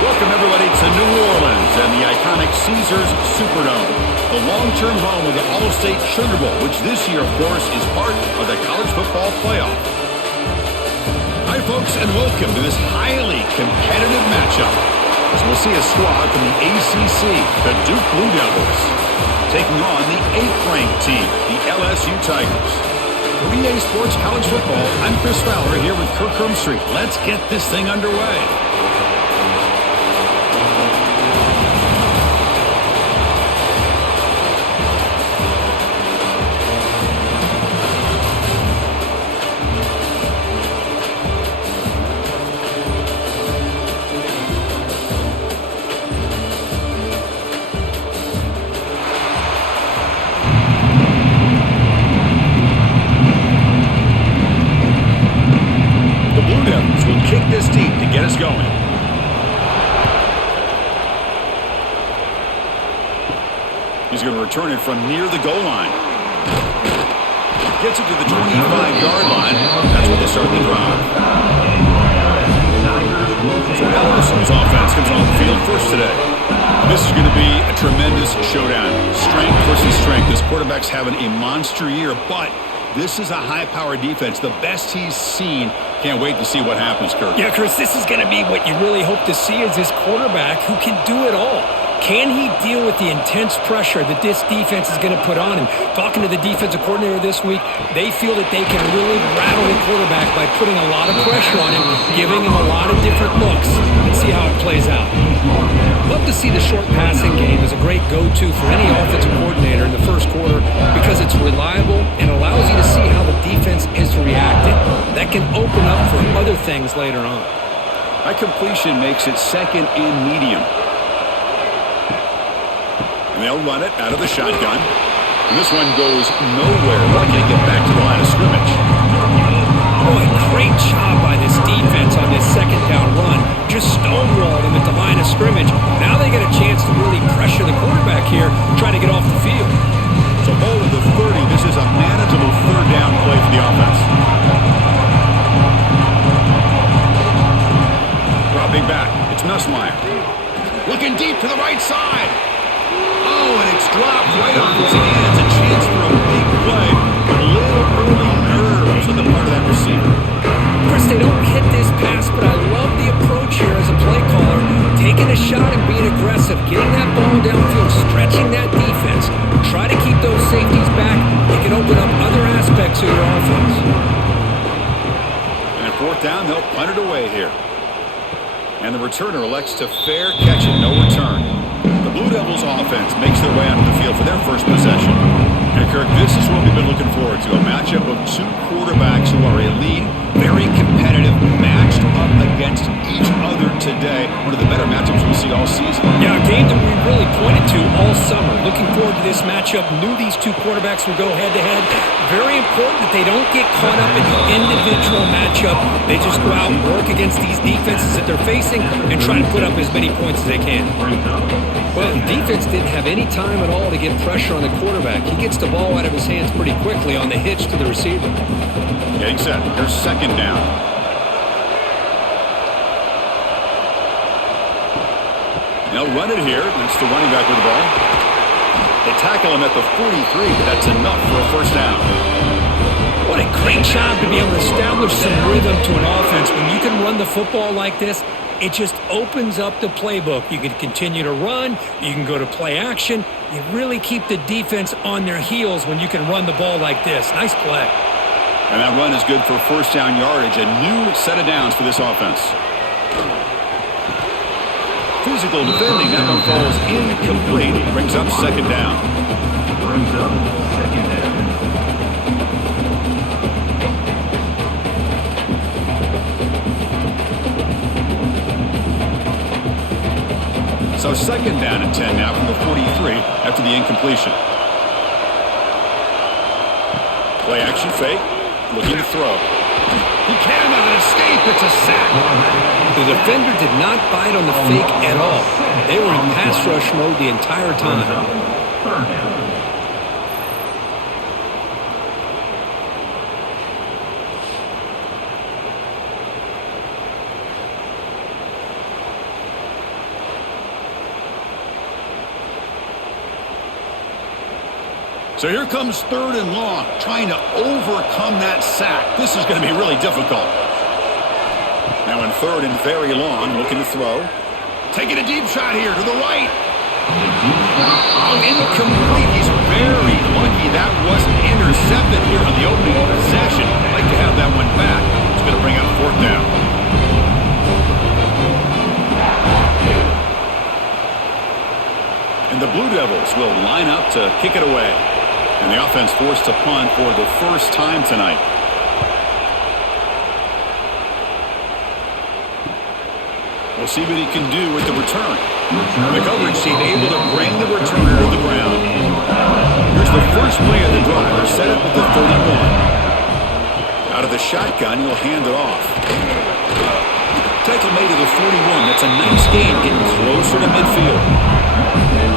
Welcome, everybody, to New Orleans and the iconic Caesars Superdome, the long-term home of the All-State Sugar Bowl, which this year, of course, is part of the college football playoff. Hi, folks, and welcome to this highly competitive matchup, as we'll see a squad from the ACC, the Duke Blue Devils, taking on the 8th-ranked team, the LSU Tigers. For EA Sports College Football, I'm Chris Fowler here with Kirk Hermstreet. Let's get this thing underway. Kick this deep to get us going. He's going to return it from near the goal line. Gets it to the 25-yard line. That's where they start the drive. So LSU's offense comes on the field first today. This is going to be a tremendous showdown. Strength versus strength. This quarterback's having a monster year, but this is a high-powered defense, the best he's seen. Can't wait to see what happens, Kirk. Yeah, Chris, this is going to be what you really hope to see is this quarterback who can do it all. Can he deal with the intense pressure that this defense is going to put on him? Talking to the defensive coordinator this week, they feel that they can really rattle the quarterback by putting a lot of pressure on him, giving him a lot of different looks. Let's see how it plays out. Love to see the short passing game as a great go-to for any offensive coordinator in the first quarter because it's reliable and allows you to see how the defense is reacting. That can open up for other things later on. That completion makes it second and medium. And they'll run it out of the shotgun. And this one goes nowhere. Why can't get back to the line of scrimmage? Boy, great job by this defense on this second down run. Just stonewalled him at the line of scrimmage. Now they get a chance to really pressure the quarterback here, trying to get off the field. So ball at the 30. This is a manageable third down play for the offense. Dropping back. It's Nussmeier. Looking deep to the right side. Oh, and it's dropped right off his hands. A chance for a big play, but a little early nerves on the part of that receiver. Chris, they don't hit this pass, but I love the approach here as a play caller. Taking a shot and being aggressive, getting that ball downfield, stretching that defense. Try to keep those safeties back. It can open up other aspects of your offense. And at fourth down, they'll punt it away here. And the returner elects to fair catch it, no return. The Blue Devils offense makes their way onto the field for their first possession. And Kirk, this is what we've been looking forward to, a matchup of two quarterbacks who are elite, very competitive, matched up against each other today. One of the better matchups we'll see all season. Yeah, a game that we really pointed to all summer. Looking forward to this matchup. Knew these two quarterbacks would go head-to-head. Very important that they don't get caught up in the individual matchup. They just go out and work against these defenses that they're facing and try to put up as many points as they can. Well, the defense didn't have any time at all to get pressure on the quarterback. He gets the ball out of his hands pretty quickly on the hitch to the receiver. Getting set. Here's second down. They'll run it here. It's the running back with the ball. They tackle him at the 43, but that's enough for a first down. What a great job to be able to establish some rhythm to an offense. When you can run the football like this, it just opens up the playbook. You can continue to run. You can go to play action. You really keep the defense on their heels when you can run the ball like this. Nice play. And that run is good for first down yardage. A new set of downs for this offense. Physical defending. That one falls incomplete. Brings up second down. So second down and 10 now from the 43 after the incompletion. Play action fake. Looking to throw. He cannot escape. It's a sack. The defender did not bite on the fake at all. They were in pass rush mode the entire time. So here comes 3rd and long, trying to overcome that sack. This is going to be really difficult. Now in 3rd and very long, looking to throw. Taking a deep shot here to the right. Oh, incomplete. He's very lucky that wasn't intercepted here on the opening possession. I'd like to have that one back. It's going to bring up 4th down. And the Blue Devils will line up to kick it away. And the offense forced to punt for the first time tonight. We'll see what he can do with the return. The coverage team able to bring the returner to the ground. Here's the first play of the drive. They're set up at the 31. Out of the shotgun, he'll hand it off. Tackle made to the 41. That's a nice gain, getting closer to midfield.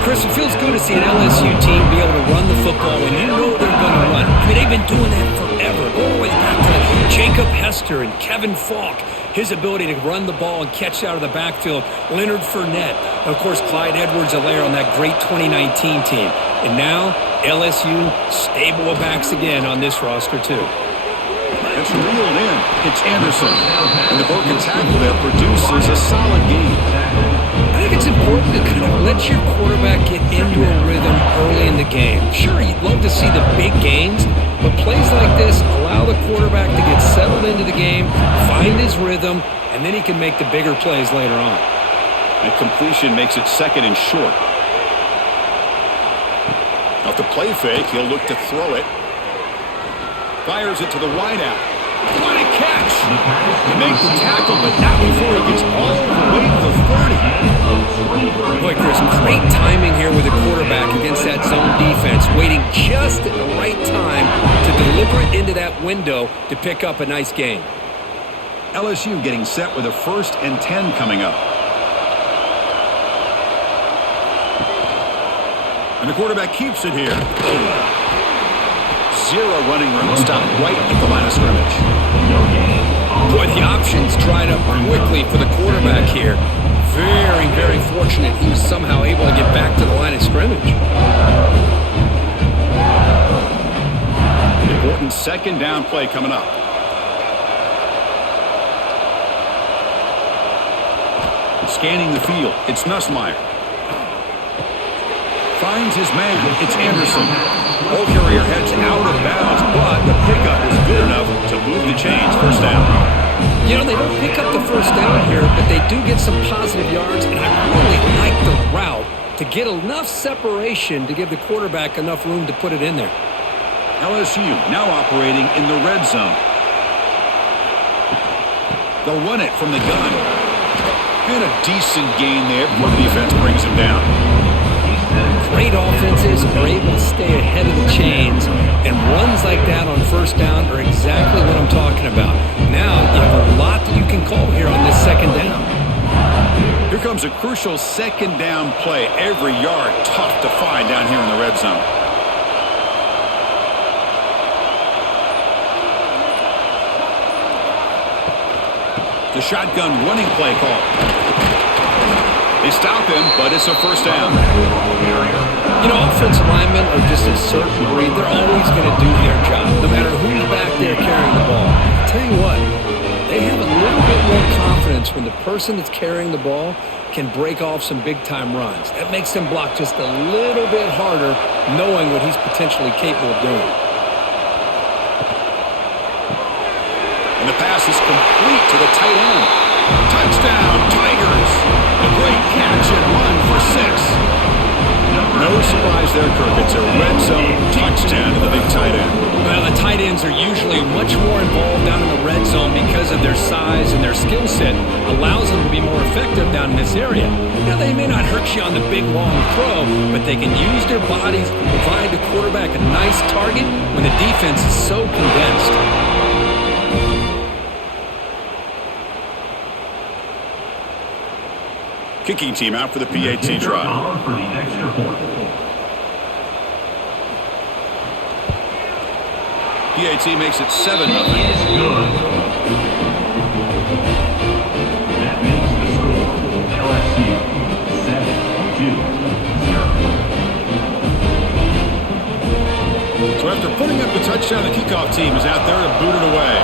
Chris, it feels good to see an LSU team be able to run the football when you know they're going to run. I mean, they've been doing that forever. All the way back to Jacob Hester and Kevin Falk. His ability to run the ball and catch out of the backfield. Leonard Fournette. And of course, Clyde Edwards-Helaire on that great 2019 team. And now, LSU stable of backs again on this roster, too. It's reeled in. It's Anderson. And the broken tackle there produces a solid game. I think it's important to kind of let your quarterback get into a rhythm early in the game. Sure, you'd love to see the big gains, but plays like this allow the quarterback to get settled into the game, find his rhythm, and then he can make the bigger plays later on. And completion makes it 2nd and short. Off the play fake, he'll look to throw it. Fires it to the wideout. What a catch! He makes the tackle, but not before he gets all the way to the 30. Boy, Chris, great timing here with the quarterback against that zone defense, waiting just at the right time to deliver it into that window to pick up a nice gain. LSU getting set with a 1st and 10 coming up. And the quarterback keeps it here. Zero running room. Stop right at the line of scrimmage. Boy, the options dried up quickly for the quarterback here. Very, very fortunate he was somehow able to get back to the line of scrimmage. Important 2nd down play coming up. Scanning the field. It's Nussmeier. Finds his man. It's Anderson. Ball carrier heads out of bounds, but the pickup is good enough to move the chains. 1st down. You know, they don't pick up the 1st down here, but they do get some positive yards, and I really like the route to get enough separation to give the quarterback enough room to put it in there. LSU now operating in the red zone. They'll run it from the gun. And a decent gain there before the defense brings him down. Great offenses are able to stay ahead of the chains, and runs like that on 1st down are exactly what I'm talking about. Now, you have a lot that you can call here on this 2nd down. Here comes a crucial 2nd down play. Every yard tough to find down here in the red zone. The shotgun running play call. They stop him, but it's a 1st down. You know, offensive linemen are just a certain breed. They're always going to do their job, no matter who's back there carrying the ball. I'll tell you what, they have a little bit more confidence when the person that's carrying the ball can break off some big-time runs. That makes them block just a little bit harder, knowing what he's potentially capable of doing. And the pass is complete to the tight end. Touchdown, Tigers! A great catch and run for 6. No surprise there, Kirk. It's a red zone touchdown to the big tight end. Well, the tight ends are usually much more involved down in the red zone because of their size and their skill set allows them to be more effective down in this area. Now, they may not hurt you on the big, long throw, but they can use their bodies to provide the quarterback a nice target when the defense is so condensed. Kicking team out for the PAT drive. PAT makes it 7-0. That makes the score LSU 7-2. Looks like the kickoff team is out there to boot it away.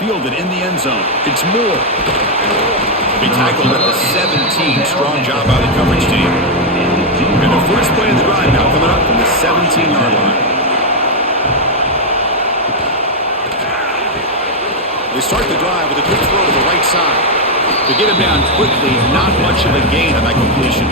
Fielded in the end zone. It's Moore. Be tackled at the 17. Strong job by the coverage team. And the first play of the drive now coming up from the 17-yard line. They start the drive with a quick throw to the right side. To get him down quickly, not much of a gain on that completion.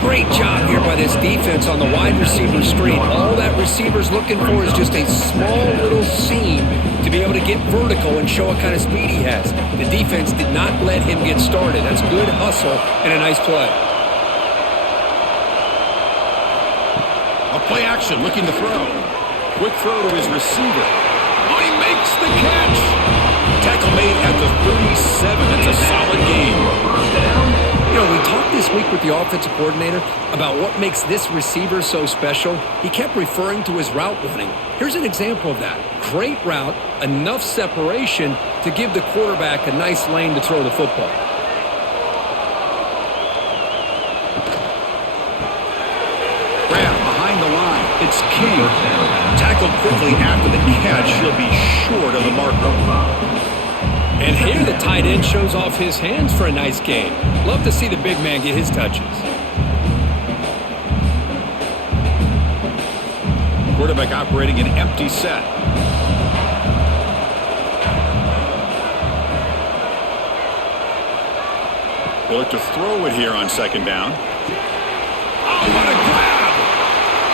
Great job here by this defense on the wide receiver screen. All that receiver's looking for is just a small little seam to be able to get vertical and show what kind of speed he has. The defense did not let him get started. That's good hustle and a nice play. A play action looking to throw. Quick throw to his receiver. Oh, he makes the catch. Tackle made at the 37. That's a solid game. You know, we talked this week with the offensive coordinator about what makes this receiver so special. He kept referring to his route running. Here's an example of that. Great route, enough separation to give the quarterback a nice lane to throw the football. Grab behind the line. It's King. Tackled quickly after the catch. He'll be short of the marker. And here the tight end shows off his hands for a nice gain. Love to see the big man get his touches. Quarterback operating an empty set. They look to throw it here on second down. Oh, what a grab!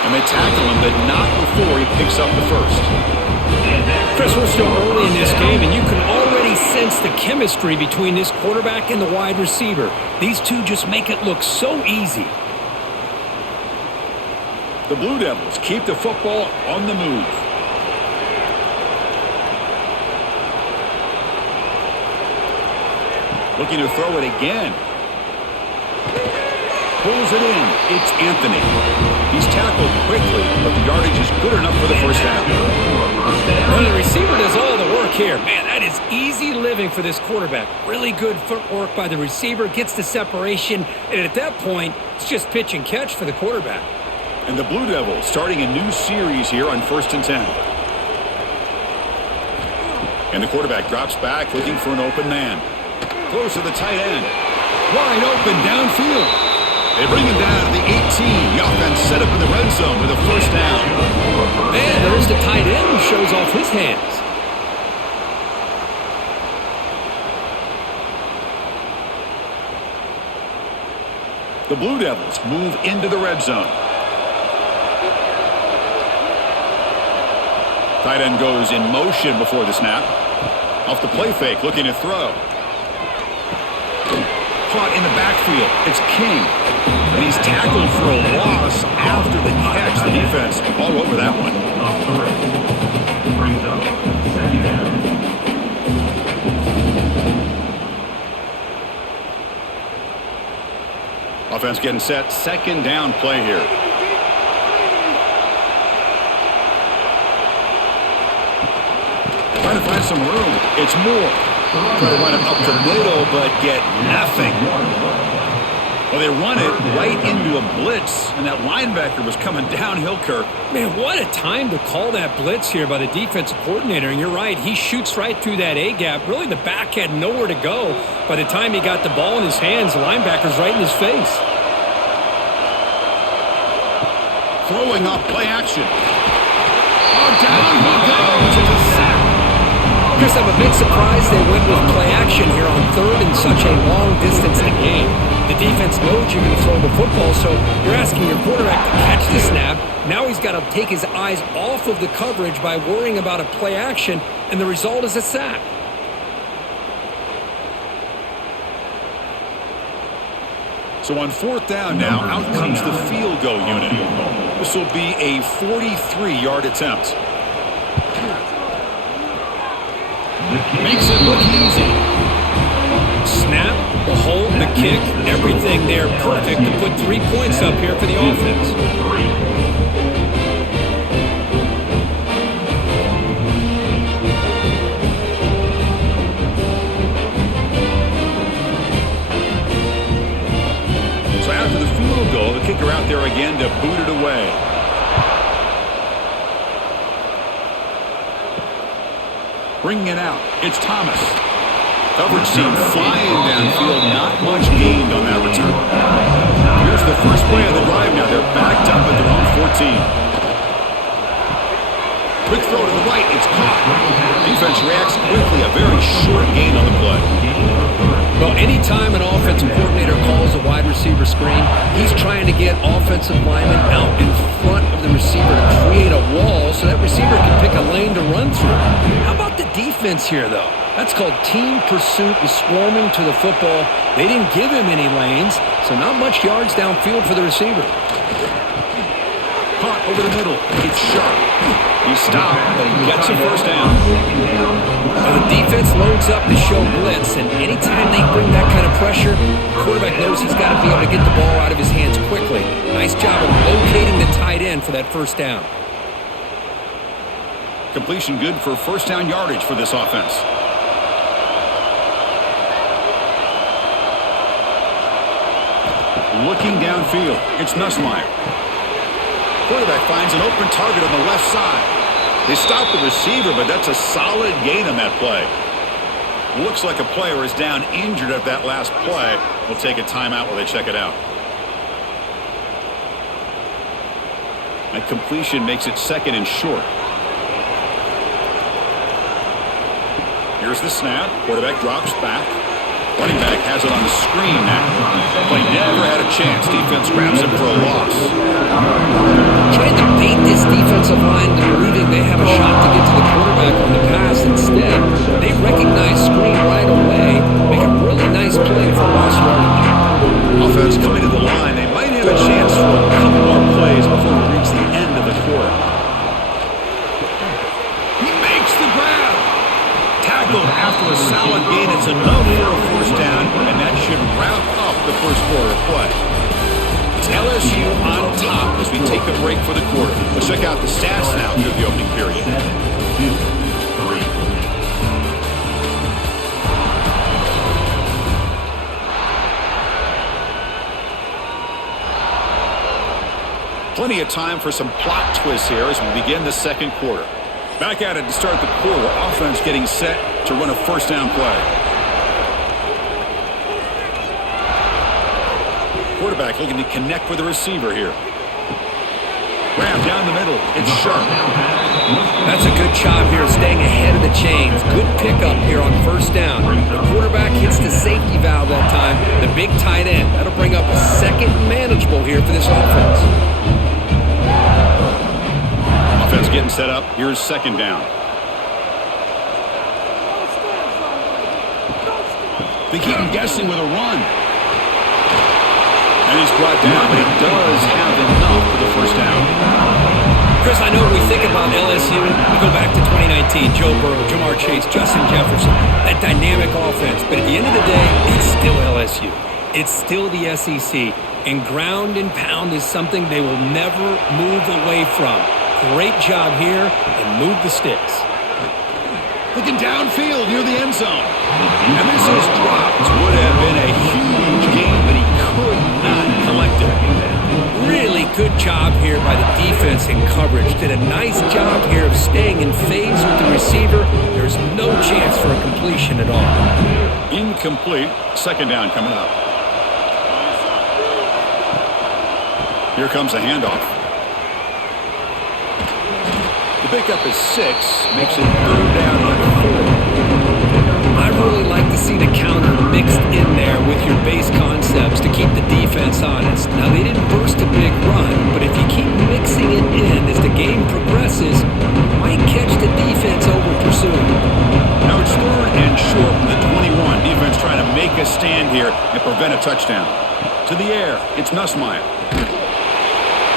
And they tackle him, but not before he picks up the first. Chris, we're still early in this game, and you can already sense the chemistry between this quarterback and the wide receiver. These two just make it look so easy. The Blue Devils keep the football on the move. Looking to throw it again. Pulls it in. It's Anthony. He's tackled quickly, but the yardage is good enough for the first down. Well, the receiver does all the work here. Man, that is easy living for this quarterback. Really good footwork by the receiver, gets the separation, and at that point, it's just pitch and catch for the quarterback. And the Blue Devils starting a new series here on 1st and 10. And the quarterback drops back looking for an open man. Throws to the tight end. Wide open downfield. They bring him down to the 18. The offense set up in the red zone with a first down. And there's the tight end who shows off his hands. The Blue Devils move into the red zone. Tight end goes in motion before the snap. Off the play fake, looking to throw. Caught in the backfield. It's King. And he's tackled for a loss after the catch. The defense all over that one. Brings up second down. Offense getting set. Second down play here. Trying to find some room. It's Moore. Trying to run it up the middle, but get nothing. Well, they run it right into a blitz, and that linebacker was coming downhill, Kirk. Man, what a time to call that blitz here by the defensive coordinator. And you're right, he shoots right through that A-gap. Really, the back had nowhere to go. By the time he got the ball in his hands, the linebacker's right in his face. Throwing off play action. Oh, down he goes. It's a sack. Chris, I'm a bit surprised they went with play action here on third in such a long distance in the game. The defense knows you're going to throw the football, so you're asking your quarterback to catch the snap. Now he's got to take his eyes off of the coverage by worrying about a play action, and the result is a sack. So on fourth down now, out comes the field goal unit. This will be a 43-yard attempt. Makes it look easy. Snap, the hold, the kick, everything there perfect to put 3 points up here for the offense. So after the field goal, the kicker out there Bringing it out, it's Thomas. Coverage team flying downfield, not much gained on that return. Here's the first play of the drive now. They're backed up at their own 14. Quick throw to the right, it's caught. Defense reacts quickly, a very short gain on the play. Well, anytime an offensive coordinator calls a wide receiver screen, he's trying to get offensive linemen out in front of the receiver to create a wall so that receiver can pick a lane to run through. How about the defense here, though? That's called team pursuit and swarming to the football. They didn't give him any lanes, so not much yards downfield for the receiver. Caught over the middle. It's sharp. He stopped, but he gets a first down. Well, the defense loads up to show blitz, and anytime they bring that kind of pressure, the quarterback knows he's got to be able to get the ball out of his hands quickly. Nice job of locating the tight end for that first down. Completion good for first down yardage for this offense. Looking downfield, it's Nussmeier. Quarterback finds an open target on the left side. They stop the receiver, but that's a solid gain on that play. Looks like a player is down injured at that last play. We'll take a timeout while they check it out. That completion makes it second and short. Here's the snap. Quarterback drops back. Running back has it on the screen now. Play never had a chance. Defense grabs it for a loss. Trying to bait this defensive line to believing they have a shot to get to the quarterback on the pass. Instead, they recognize screen right away, make a really nice play for lost yardage. Offense coming to the line. They might have a chance for a couple more plays before we reach the end of the quarter. He makes the grab. Tackled after a solid gain. It's enough for a first down, and that should wrap up the first quarter of play. It's LSU on top as we take a break for the quarter. Let's check out the stats now through the opening period. 2, 3. Plenty of time for some plot twists here as we begin the second quarter. Back at it to start the quarter. Offense getting set to run a first down play. Quarterback looking to connect with the receiver here. Grab down the middle. It's sharp. That's a good job here staying ahead of the chains. Good pickup here on first down. The quarterback hits the safety valve that time. The big tight end. That'll bring up a second manageable here for this offense. Offense getting set up. Here's second down. They keep him guessing with a run. And he's brought down, but he does have enough for the first down. Chris, I know when we think about LSU, we go back to 2019, Joe Burrow, Jamar Chase, Justin Jefferson, that dynamic offense. But at the end of the day, it's still LSU. It's still the SEC. And ground and pound is something they will never move away from. Great job here, and move the sticks. Looking downfield near the end zone. And this is dropped. Would have been a huge gain, but he could not collect it. Really good job here by the defense in coverage. Did a nice job here of staying in phase with the receiver. There's no chance for a completion at all. Incomplete. Second down coming up. Here comes a handoff. The pickup is 6. Makes it third down and 4. I really like to see the counter mixed in there with your base concepts to keep the defense honest. Now, they didn't burst a big run, but if you keep mixing it in as the game progresses, you might catch the defense over pursuing. Now it's third and short from the 21. Defense trying to make a stand here and prevent a touchdown. To the air, it's Nussmeier.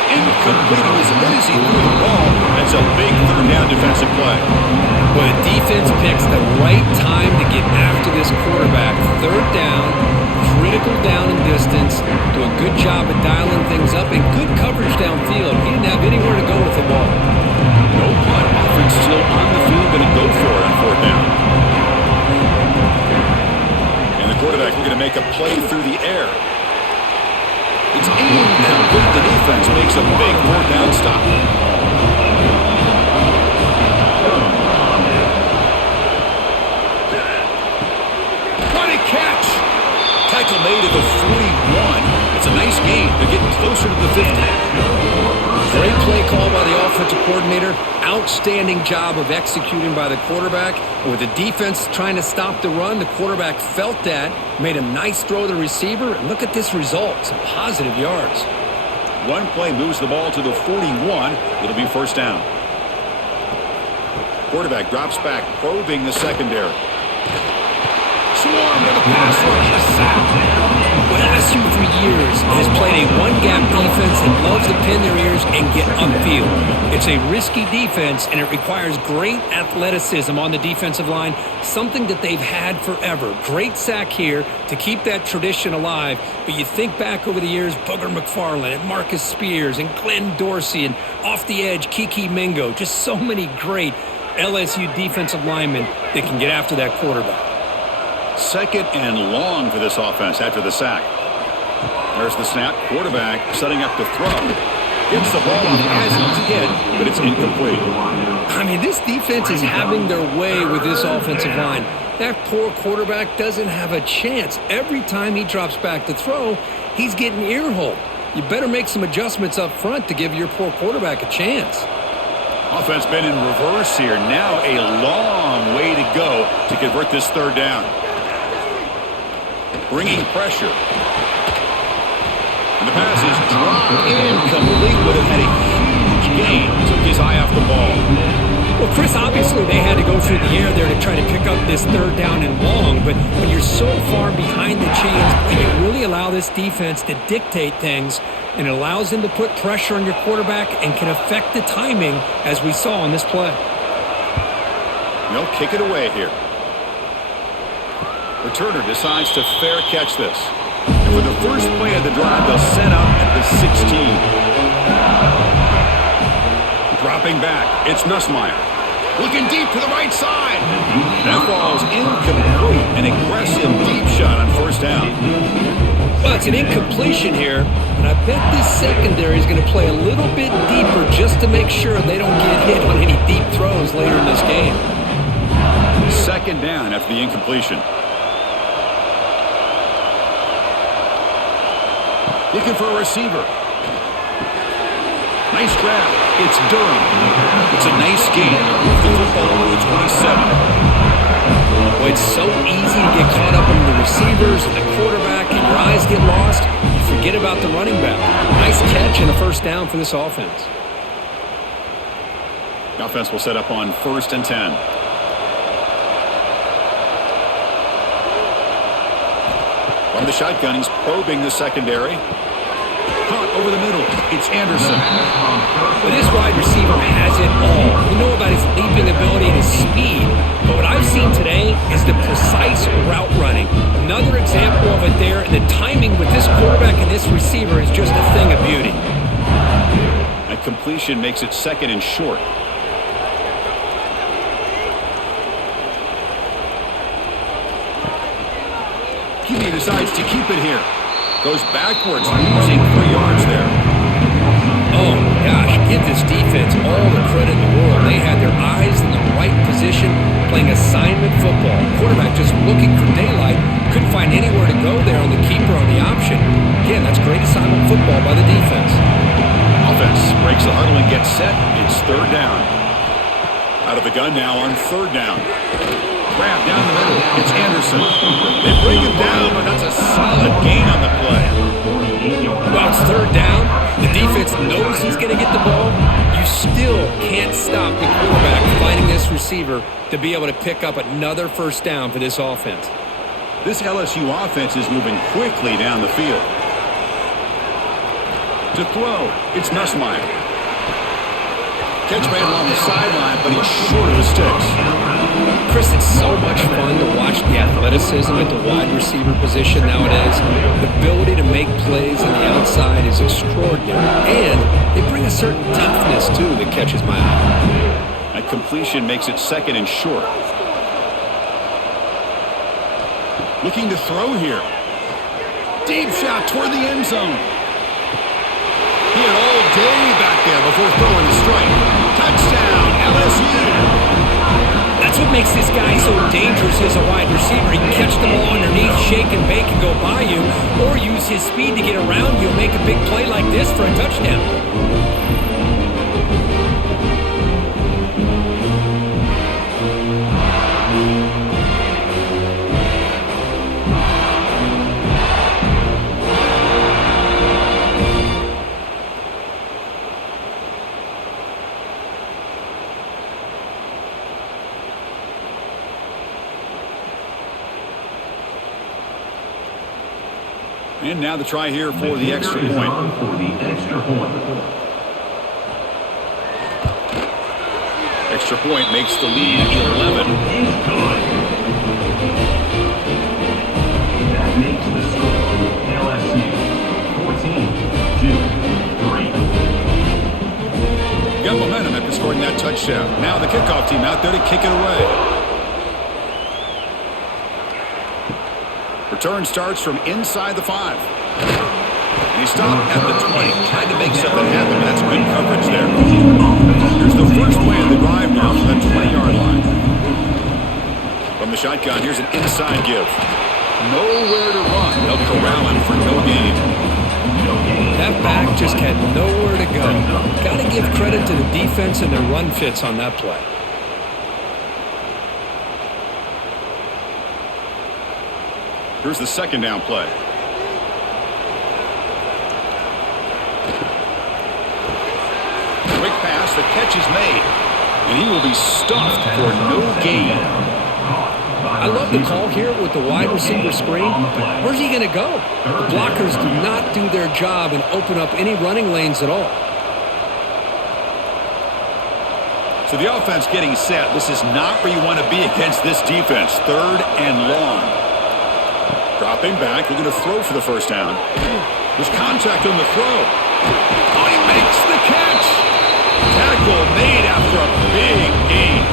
Incomplete. It was as he threw the ball. That's a big third down defensive play. But defense picks the right time to get after this quarterback. Third down, critical down and distance. Do a good job of dialing things up and good coverage downfield. He didn't have anywhere to go with the ball. No punt. Offense still on the field. Going to go for it on fourth down. And the quarterback looking to make a play through the air. It's incomplete. The defense makes a big fourth down stop. Big catch. Tackle made at the 41. It's a nice gain. They're getting closer to the 50. Great play call by the offensive coordinator. Outstanding job of executing by the quarterback. With the defense trying to stop the run, the quarterback felt that, made a nice throw to the receiver, and look at this result. Some positive yards. One play moves the ball to the 41. It'll be first down. Quarterback drops back, probing the secondary. Swarm to the pass rush. A sack. Well, LSU for years has played a one-gap defense and loves to pin their ears and get upfield. It's a risky defense, and it requires great athleticism on the defensive line, something that they've had forever. Great sack here to keep that tradition alive, but you think back over the years, Booger McFarland and Marcus Spears and Glenn Dorsey and off the edge, Kiki Mingo, just so many great LSU defensive linemen that can get after that quarterback. Second and long for this offense after the sack. There's the snap. Quarterback setting up the throw. Gets the ball off as he's hit, but it's incomplete. I mean, this defense is having their way with this offensive line. That poor quarterback doesn't have a chance. Every time he drops back to throw, he's getting ear-holed. You better make some adjustments up front to give your poor quarterback a chance. Offense been in reverse here. Now a long way to go to convert this third down. Bringing pressure. And the pass is dropped incomplete. Would have had a huge gain. Took his eye off the ball. Well, Chris, obviously they had to go through the air there to try to pick up this third down and long, but when you're so far behind the chains, you really allow this defense to dictate things, and it allows them to put pressure on your quarterback and can affect the timing, as we saw on this play. They'll kick it away here. Returner decides to fair catch this. And for the first play of the drive, they'll set up at the 16. Dropping back, it's Nussmeier. Looking deep to the right side. That ball's incomplete. An aggressive deep shot on first down. Well, it's an incompletion here, and I bet this secondary is going to play a little bit deeper just to make sure they don't get hit on any deep throws later in this game. Second down after the incompletion. Looking for a receiver. Nice grab. It's Durham. It's a nice gain. Move the football over the 27. Well, it's so easy to get caught up in the receivers and the quarterback, and your eyes get lost. You forget about the running back. Nice catch and a first down for this offense. The offense will set up on 1st and 10. From the shotgun, he's probing the secondary. Caught over the middle. It's Anderson. Well, this wide receiver has it all. You know about his leaping ability and his speed, but what I've seen today is the precise route running. Another example of it there, and the timing with this quarterback and this receiver is just a thing of beauty. A completion makes it second and short. QB decides to keep it here. Goes backwards, losing 3 yards there. Oh, gosh, give this defense all the credit in the world. They had their eyes in the right position, playing assignment football. Quarterback just looking for daylight. Couldn't find anywhere to go there on the keeper on the option. Again, that's great assignment football by the defense. Offense breaks the huddle and gets set. It's third down. Out of the gun now on third down. Grab down the middle. It's Anderson. They bring him down, but that's a solid gain on the play. Well, it's third down. The defense knows he's going to get the ball. You still can't stop the quarterback finding this receiver to be able to pick up another first down for this offense. This LSU offense is moving quickly down the field. To throw, it's Nussmeier. Catch made along the sideline, but he's short of the sticks. Chris, it's so much fun to watch the athleticism at the wide receiver position nowadays. The ability to make plays on the outside is extraordinary, and they bring a certain toughness, too, that catches my eye. A completion makes it second and short. Looking to throw here. Deep shot toward the end zone. He had all day back there before throwing the strike. Touchdown, LSU. That's That's what makes this guy so dangerous as a wide receiver. He can catch the ball underneath, shake and bake and go by you, or use his speed to get around you and make a big play like this for a touchdown. And now the try here for the extra point. Extra point makes the lead 11. That makes the score LSU 14-3. Got momentum after scoring that touchdown. Now the kickoff team out there to kick it away. Return starts from inside the 5. And he stopped at the 20. Tried to make something happen. That's good coverage there. Here's the first play of the drive now from the 20-yard line. From the shotgun, here's an inside give. Nowhere to run. They'll corral him for no gain. That back just had nowhere to go. Got to give credit to the defense and their run fits on that play. Here's the second down play. Quick pass, the catch is made. And he will be stuffed for no gain. I love the call here with the wide receiver screen. Where's he going to go? The blockers do not do their job and open up any running lanes at all. So the offense getting set. This is not where you want to be against this defense. 3rd and long. Dropping back, looking to throw for the first down. There's contact on the throw. Oh, he makes the catch. Tackle made after a big gain.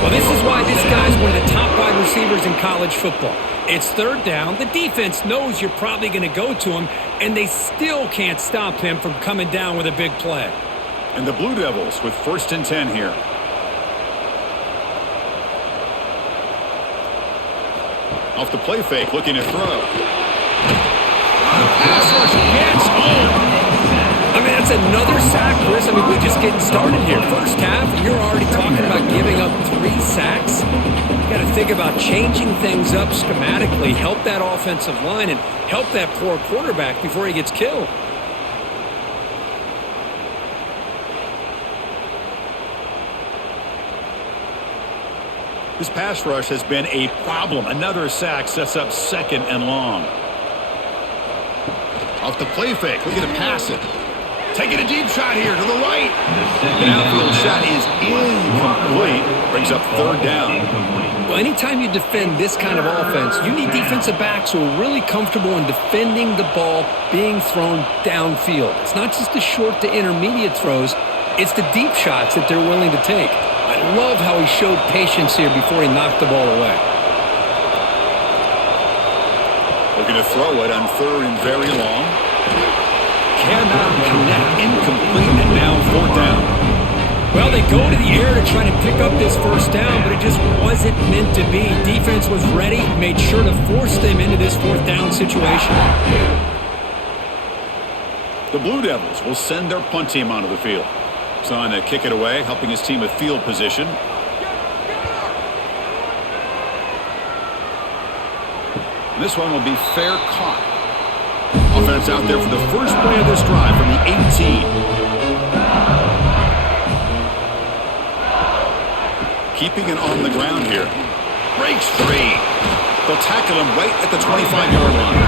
Well, this is why this guy's one of the top wide receivers in college football. It's 3rd down. The defense knows you're probably going to go to him, and they still can't stop him from coming down with a big play. And the Blue Devils with 1st and 10 here. Off the play fake, looking to throw. Pass rush gets home. I mean, that's another sack, Chris. I mean, we're just getting started here. First half, and you're already talking about giving up 3 sacks. You got to think about changing things up schematically, help that offensive line, and help that poor quarterback before he gets killed. This pass rush has been a problem. Another sack sets up 2nd and long. Off the play fake, looking to pass it. Taking a deep shot here to the right. The outfield shot is incomplete. Brings up 3rd down. Well, anytime you defend this kind of offense, you need defensive backs who are really comfortable in defending the ball being thrown downfield. It's not just the short to intermediate throws. It's the deep shots that they're willing to take. I love how he showed patience here before he knocked the ball away. Looking to throw it on 3rd and very long. Cannot connect. Incomplete, and now 4th down. Well, they go to the air to try to pick up this first down, but it just wasn't meant to be. Defense was ready, made sure to force them into this 4th down situation. The Blue Devils will send their punt team onto the field. He's on to kick it away, helping his team with field position. And this one will be fair caught. Offense out there for the first play of this drive from the 18. Keeping it on the ground here. Breaks free. They'll tackle him right at the 25-yard line.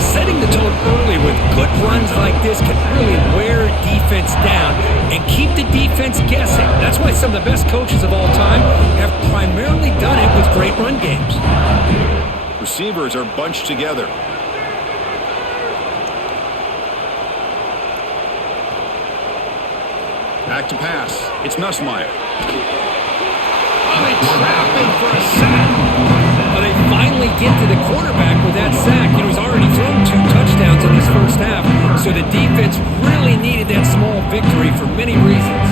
Setting the tone early with good runs like this can really wear defense down and keep the defense guessing. That's why some of the best coaches of all time have primarily done it with great run games. Receivers are bunched together. Back to pass. It's Nussmeier. Oh, they trap him for a sack. Well, they finally get to the quarterback with that sack. You know, he's already thrown 2 touchdowns in this first half, so the defense really needed that small victory for many reasons.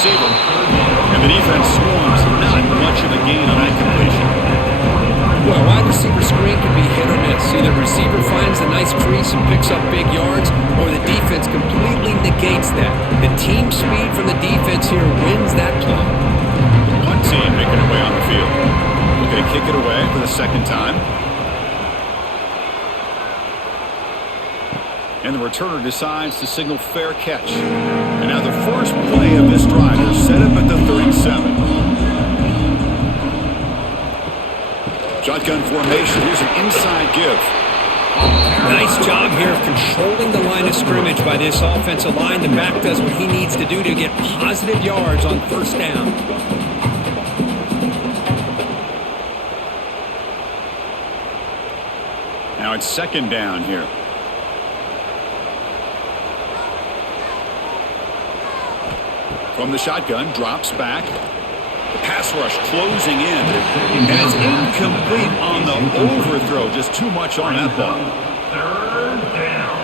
receiver. And the defense swarms. Not much of a gain on that completion. Well, wide receiver screen can be hit or miss. Either receiver finds a nice crease and picks up big yards, or the defense completely negates that. The team speed from the defense here wins that play. The punt team making their way on the field. Looking to kick it away for the second time. And the returner decides to signal fair catch. And now the first play of this drive is set up at the 37. Shotgun formation. Here's an inside give. Nice job here of controlling the line of scrimmage by this offensive line. The back does what he needs to do to get positive yards on first down. Now it's second down here. From the shotgun, drops back. The pass rush closing in. And it's incomplete on the overthrow. Just too much on that ball. Third down.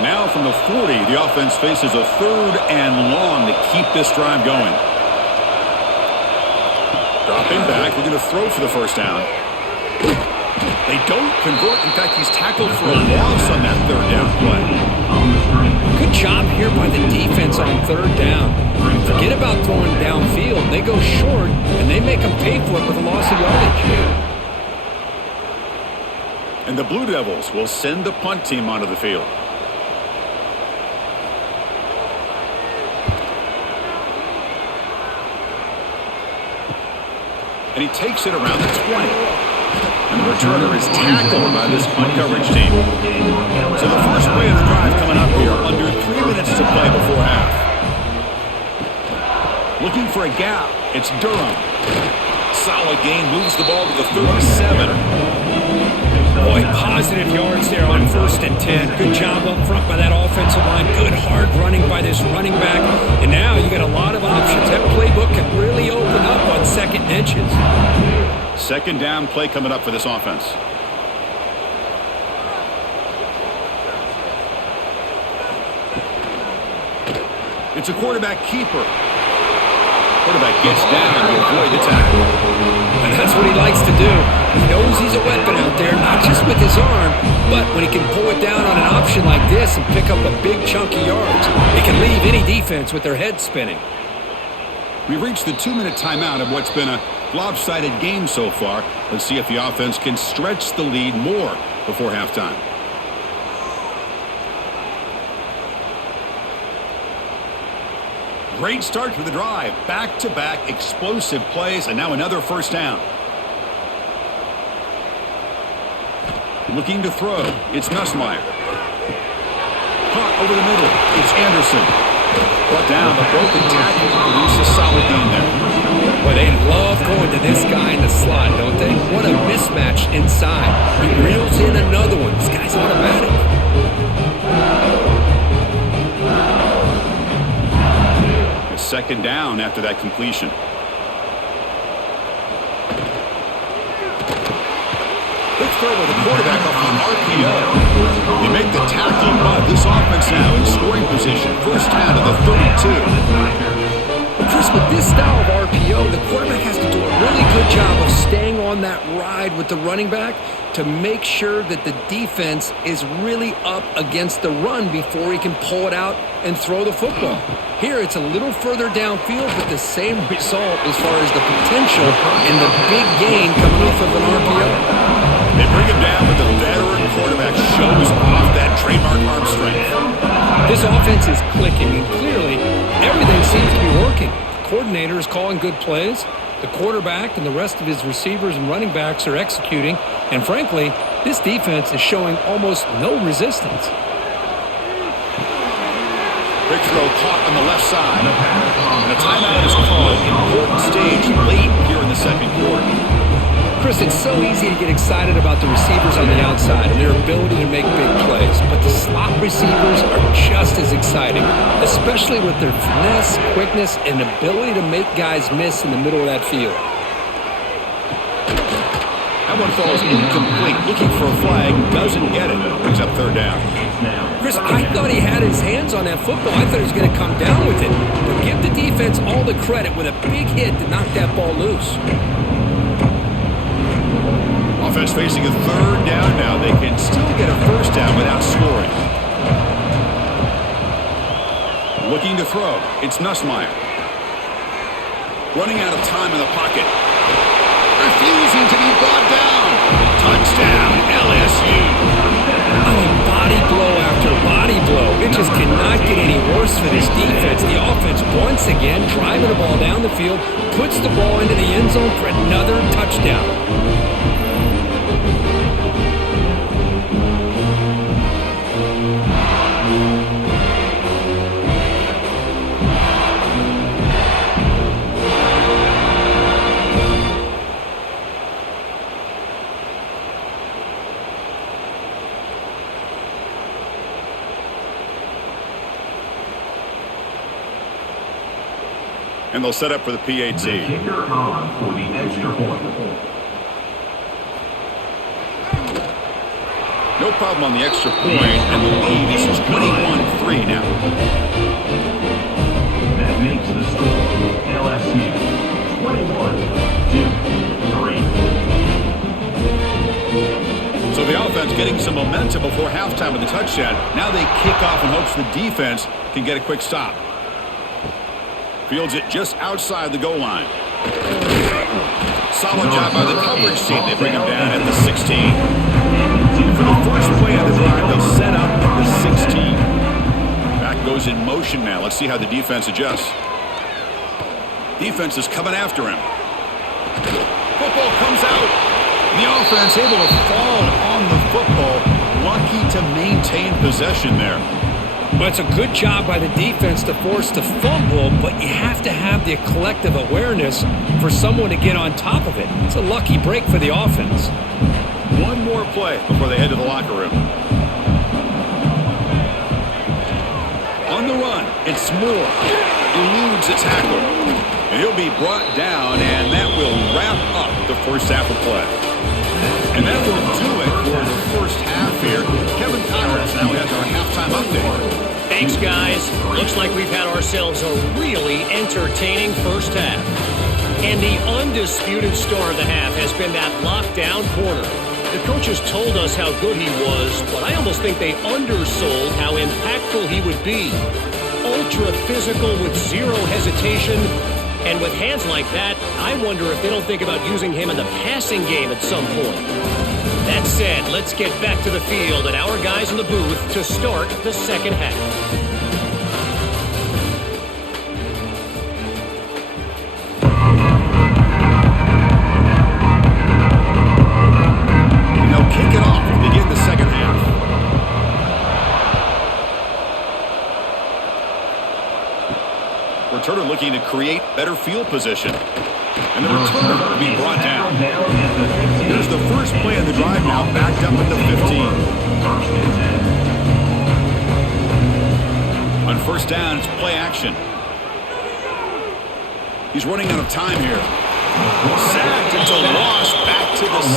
Now from the 40, the offense faces a third and long to keep this drive going. Dropping back, we're going to throw for the first down. They don't convert. In fact, he's tackled for a loss on that third down play. Good job here by the defense on third down. Forget about throwing downfield. They go short, and they make them pay for it with a loss of yardage. And the Blue Devils will send the punt team onto the field. And he takes it around the 20. And the returner is tackled by this punt coverage team. So the first play of the drive coming up here. Under 3 minutes to play before half. Looking for a gap. It's Durham. Solid gain. Moves the ball to the 37. Boy, positive yards there on first and 10. Good job up front by that offensive line. Good hard running by this running back. And now you got a lot of options. That playbook can really open up on second inches. Second down play coming up for this offense. It's a quarterback keeper. Quarterback gets down to avoid the tackle. And that's what he likes to do. He knows he's a weapon out there, not just with his arm, but when he can pull it down on an option like this and pick up a big chunk of yards, it can leave any defense with their head spinning. We've reached the 2-minute timeout of what's been a lopsided game so far. Let's see if the offense can stretch the lead more before halftime. Great start to the drive. Back-to-back explosive plays, and now another first down. Looking to throw. It's Nussmeier. Caught over the middle. It's Anderson. Brought down the broken tackle to produce a solid gain there. Boy, they love going to this guy in the slot, don't they? What a mismatch inside. He reels in another one. This guy's automatic. A second down after that completion. Quick throw by the quarterback off an RPO. They make the tackle, but this offense now in scoring position. First down to the 32. Chris, with this style of RPO, the quarterback has to do a really good job of staying on that ride with the running back to make sure that the defense is really up against the run before he can pull it out and throw the football. Here, it's a little further downfield, but the same result as far as the potential and the big gain coming off of an RPO. They bring him down, but the veteran quarterback shows off that trademark arm strength. This offense is clicking, and clearly everything seems to be working. The coordinator is calling good plays. The quarterback and the rest of his receivers and running backs are executing. And frankly, this defense is showing almost no resistance. Big throw caught on the left side. And a timeout is called. Important stage late here in the second quarter. Chris, it's so easy to get excited about the receivers on the outside and their ability to make big plays, but the slot receivers are just as exciting, especially with their finesse, quickness, and ability to make guys miss in the middle of that field. How one falls incomplete, looking for a flag, doesn't get it. Brings up third down. Chris, I thought he had his hands on that football. I thought he was going to come down with it. But give the defense all the credit with a big hit to knock that ball loose. Offense facing a third down now. They can still get a first down without scoring. Looking to throw. It's Nussmeier. Running out of time in the pocket. Refusing to be brought down. Touchdown, LSU. I mean, body blow after body blow. It just cannot get any worse for this defense. The offense, once again, driving the ball down the field, puts the ball into the end zone for another touchdown. And they'll set up for the PAT. The kicker on for the extra point. No problem on the extra point, and the lead is 21-3 now. That makes the score LSU 21-3. So the offense getting some momentum before halftime with the touchdown. Now they kick off in hopes the defense can get a quick stop. Fields it just outside the goal line. Solid job by the coverage team. They bring him down at the 16. For the first play of the drive, they'll set up at the 16. Back goes in motion now. Let's see how the defense adjusts. Defense is coming after him. Football comes out. The offense able to fall on the football. Lucky to maintain possession there. Well, it's a good job by the defense to force the fumble, but you have to have the collective awareness for someone to get on top of it. It's a lucky break for the offense. One more play before they head to the locker room. On the run, it's Moore. Eludes a tackle. And he'll be brought down, and that will wrap up the first half of play. And that will do it for the first half here. Kevin Conrad's now has our halftime update. Thanks, guys. Looks like we've had ourselves a really entertaining first half. And the undisputed star of the half has been that lockdown corner. The coaches told us how good he was, but I almost think they undersold how impactful he would be. Ultra physical with zero hesitation. And with hands like that, I wonder if they don't think about using him in the passing game at some point. That said, let's get back to the field and our guys in the booth to start the second half. And they'll kick it off to begin the second half. Returner looking to create better field position. And the returner will be brought down. Here's the first play of the drive now, backed up at the 15. On first down, it's play action. He's running out of time here. Sacked, it's a loss, back to the 6.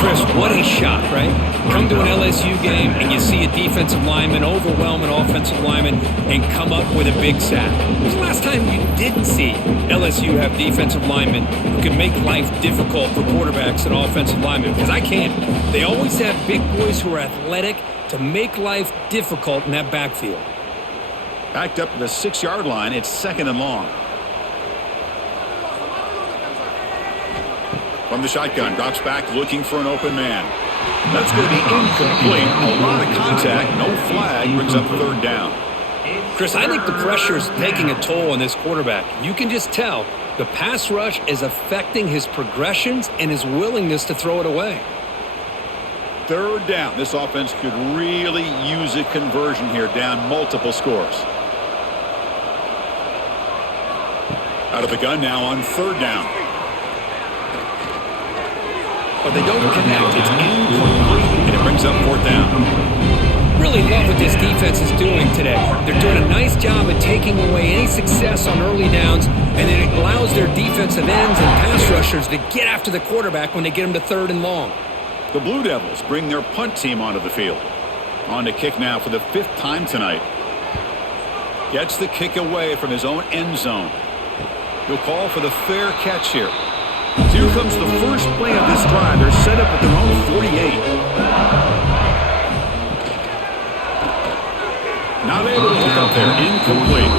Chris, what a shock, right? Come to an LSU game and you see a defensive lineman overwhelm an offensive lineman and come up with a big sack. When was the last time you didn't see LSU have defensive linemen who can make life difficult for quarterbacks and offensive linemen? Because I can't. They always have big boys who are athletic to make life difficult in that backfield. Backed up to the 6-yard line, it's second and long. From the shotgun, drops back looking for an open man. That's going to be incomplete. A lot of contact, no flag, brings up third down. Chris, I think the pressure is taking a toll on this quarterback. You can just tell the pass rush is affecting his progressions and his willingness to throw it away. Third down. This offense could really use a conversion here, down multiple scores. Out of the gun now on third down. But they don't connect. It's incomplete, and it brings up fourth down. really love what this defense is doing today. They're doing a nice job of taking away any success on early downs, and then it allows their defensive ends and pass rushers to get after the quarterback when they get them to 3rd and long. The Blue Devils bring their punt team onto the field. On to kick now for the 5th time tonight. Gets the kick away from his own end zone. He'll call for the fair catch here. So here comes the first play of this drive. They're set up at their own 48. Not able to hook up there. Incomplete.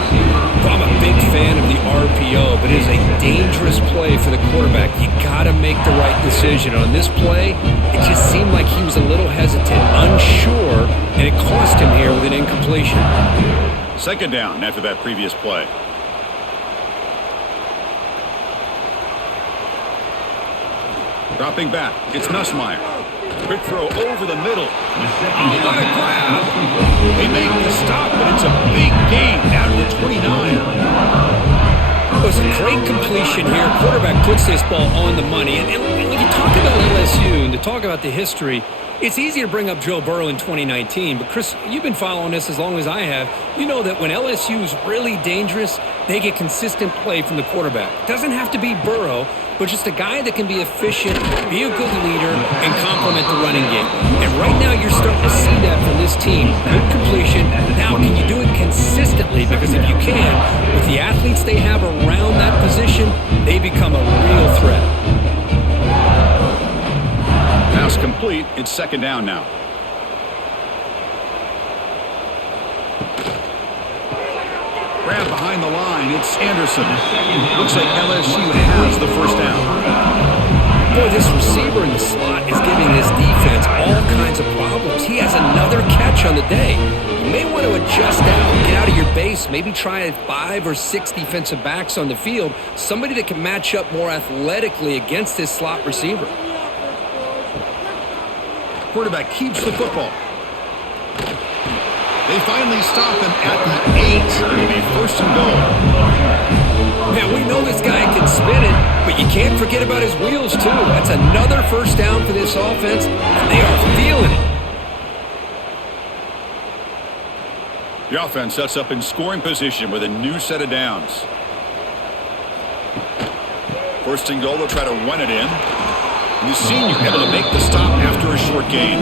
I'm a big fan of the RPO, but it is a dangerous play for the quarterback. You got to make the right decision. On this play, it just seemed like he was a little hesitant, unsure, and it cost him here with an incompletion. 2nd down after that previous play. Dropping back, it's Nussmeier. Quick throw over the middle. Oh, what a grab! They make the stop, but it's a big gain down to the 29. It was a great completion here. Quarterback puts this ball on the money. And when you talk about LSU and to talk about the history, it's easy to bring up Joe Burrow in 2019. But, Chris, you've been following this as long as I have. You know that when LSU is really dangerous, they get consistent play from the quarterback. It doesn't have to be Burrow, but just a guy that can be efficient, be a good leader, and complement the running game. And right now you're starting to see that from this team. Good completion. Now, can you do it consistently? Because if you can, with the athletes they have around that position, they become a real threat. Pass complete. It's 2nd down now. Grab behind the line. It's Anderson. Looks like LSU has the 1st down. Boy, this receiver in the slot is giving this defense all kinds of problems. He has another catch on the day. You may want to adjust out, get out of your base, maybe try 5 or 6 defensive backs on the field, somebody that can match up more athletically against this slot receiver. Quarterback keeps the football. They finally stop him at the 8. It'll be 1st and goal. Man, we know this guy can spin it, but you can't forget about his wheels, too. That's another 1st down for this offense, and they are feeling it. The offense sets up in scoring position with a new set of downs. 1st and goal, they'll try to run it in. And the senior able to make the stop after a short gain.